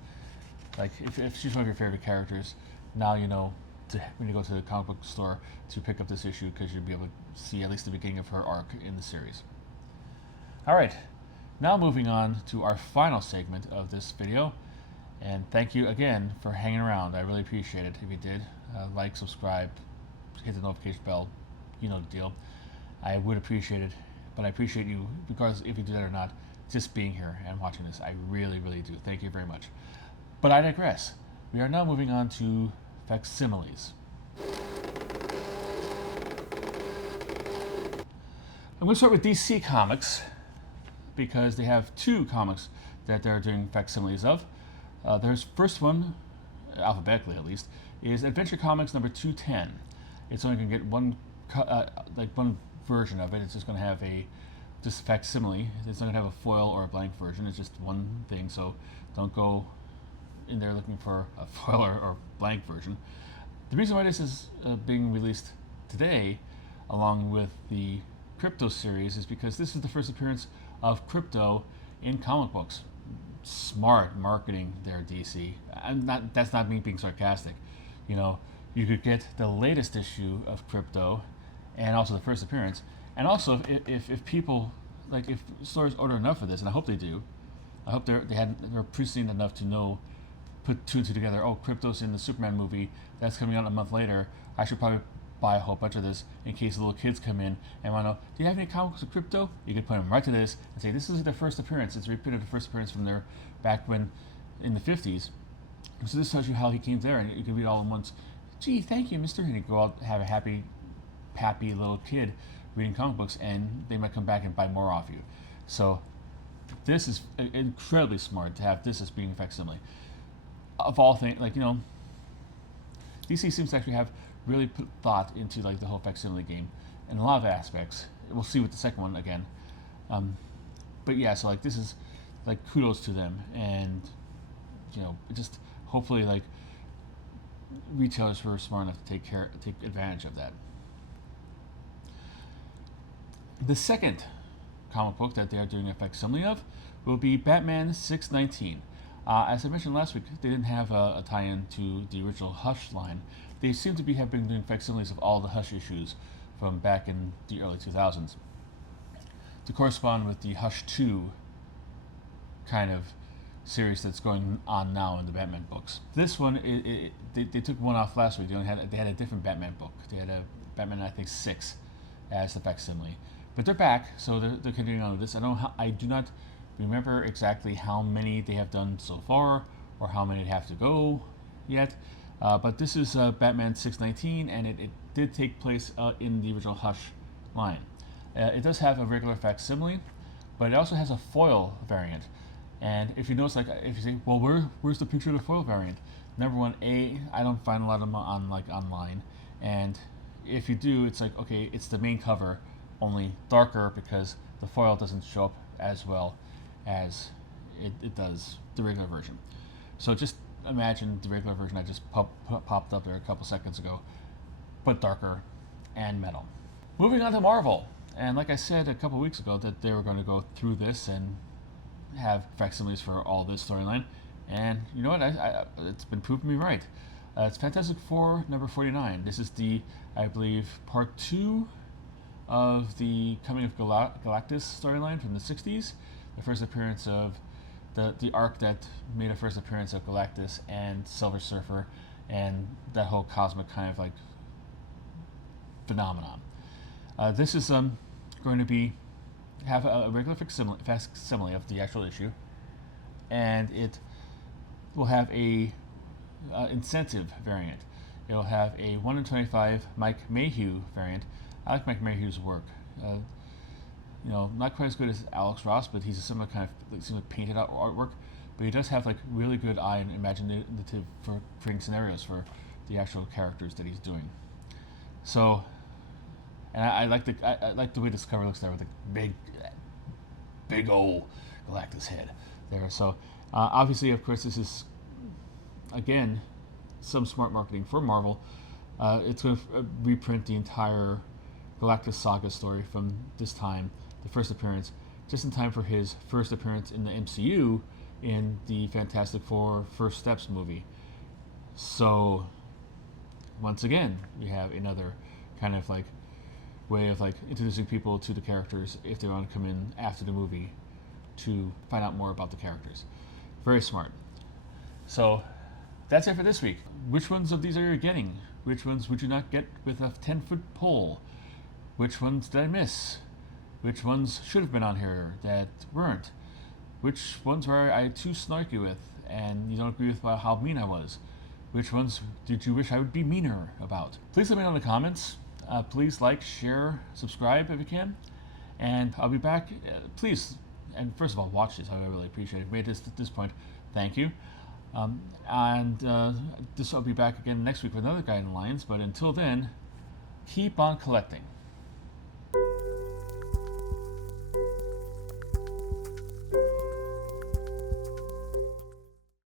like, if she's one of your favorite characters, now you know when you go to the comic book store to pick up this issue, because you'll be able to see at least the beginning of her arc in the series. All right, now moving on to our final segment of this video, and thank you again for hanging around. I really appreciate it. If you did, like, subscribe, hit the notification bell, you know the deal. I would appreciate it, but I appreciate you, because if you do that or not, just being here and watching this. I really, really do. Thank you very much. But I digress. We are now moving on to facsimiles. I'm going to start with DC Comics, because they have two comics that they're doing facsimiles of. There's first one, alphabetically at least, is Adventure Comics number 210. It's only going to get one version of it. It's just going to have just facsimile. It's not going to have a foil or a blank version. It's just one thing, so don't go in there looking for a foil or blank version. The reason why this is being released today, along with the Crypto series, is because this is the first appearance of Crypto in comic books. Smart marketing there, DC. That's not me being sarcastic. You know, you could get the latest issue of Crypto, and also the first appearance. And also, if people, like, if stores order enough of this, and I hope they do, I hope they're prescient enough to know, put two and two together. Oh, Crypto's in the Superman movie that's coming out a month later. I should probably buy a whole bunch of this in case the little kids come in and want to know, do you have any comics of Crypto? You could put them right to this and say, this is their first appearance. It's repeated the first appearance from their back when in the 50s. So this tells you how he came there, and you can read all in once. Gee, thank you, mister. And you go out, have a happy little kid reading comic books, and they might come back and buy more off you. So this is incredibly smart to have this as being a facsimile. Of all things, like, you know, DC seems to actually have really put thought into, like, the whole facsimile game in a lot of aspects. We'll see with the second one again. But yeah, so, like, this is, like, kudos to them, and, you know, just hopefully, like, retailers were smart enough to take advantage of that. The second comic book that they are doing a facsimile of will be Batman 619. As I mentioned last week, they didn't have a tie-in to the original Hush line. They seem to have been doing facsimiles of all the Hush issues from back in the early 2000s to correspond with the Hush 2 kind of series that's going on now in the Batman books. This one, they took one off last week. They had a different Batman book. They had a Batman, I think, 6 as the facsimile. But they're back, so they're continuing on with this. I do not remember exactly how many they have done so far, or how many have to go yet. But this is Batman 619, and it did take place in the original Hush line. It does have a regular facsimile, but it also has a foil variant. And if you notice, like, if you say, well, where's the picture of the foil variant? Number one, I don't find a lot of them online, and if you do, it's like, okay, it's the main cover, only darker, because the foil doesn't show up as well as it does the regular version. So just imagine the regular version I just popped up there a couple seconds ago, but darker and metal. Moving on to Marvel, and like I said a couple weeks ago that they were going to go through this and have facsimiles for all this storyline, and you know what, it's been proving me right. It's Fantastic Four number 49. This is I believe, part 2 of the Coming of Galactus storyline from the 60s. The first appearance of the arc that made a first appearance of Galactus and Silver Surfer, and that whole cosmic kind of, like, phenomenon. This is going to have a regular facsimile of the actual issue, and it will have a incentive variant. It'll have a 1 in 25 Mike Mayhew variant. I like Mike Mayhew's work. Not quite as good as Alex Ross, but he's a similar kind of seems like painted out artwork. But he does have like really good eye and imaginative for creating scenarios for the actual characters that he's doing. So, and I like the way this cover looks there with the big old Galactus head there. So obviously, of course, this is again some smart marketing for Marvel. It's going to reprint the entire Galactus saga story from this time, the first appearance, just in time for his first appearance in the MCU in the Fantastic Four First Steps movie. So once again, we have another kind of like way of like introducing people to the characters if they want to come in after the movie to find out more about the characters. Very smart. So that's it for this week. Which ones of these are you getting? Which ones would you not get with a 10-foot pole? Which ones did I miss? Which ones should have been on here that weren't? Which ones were I too snarky with and you don't agree with how mean I was? Which ones did you wish I would be meaner about? Please let me know in the comments. Please like, share, subscribe if you can. And I'll be back. Please, and first of all, watch this. I really appreciate it. If you made this at this point, thank you. I'll be back again next week with another Guide in Lions. But until then, keep on collecting.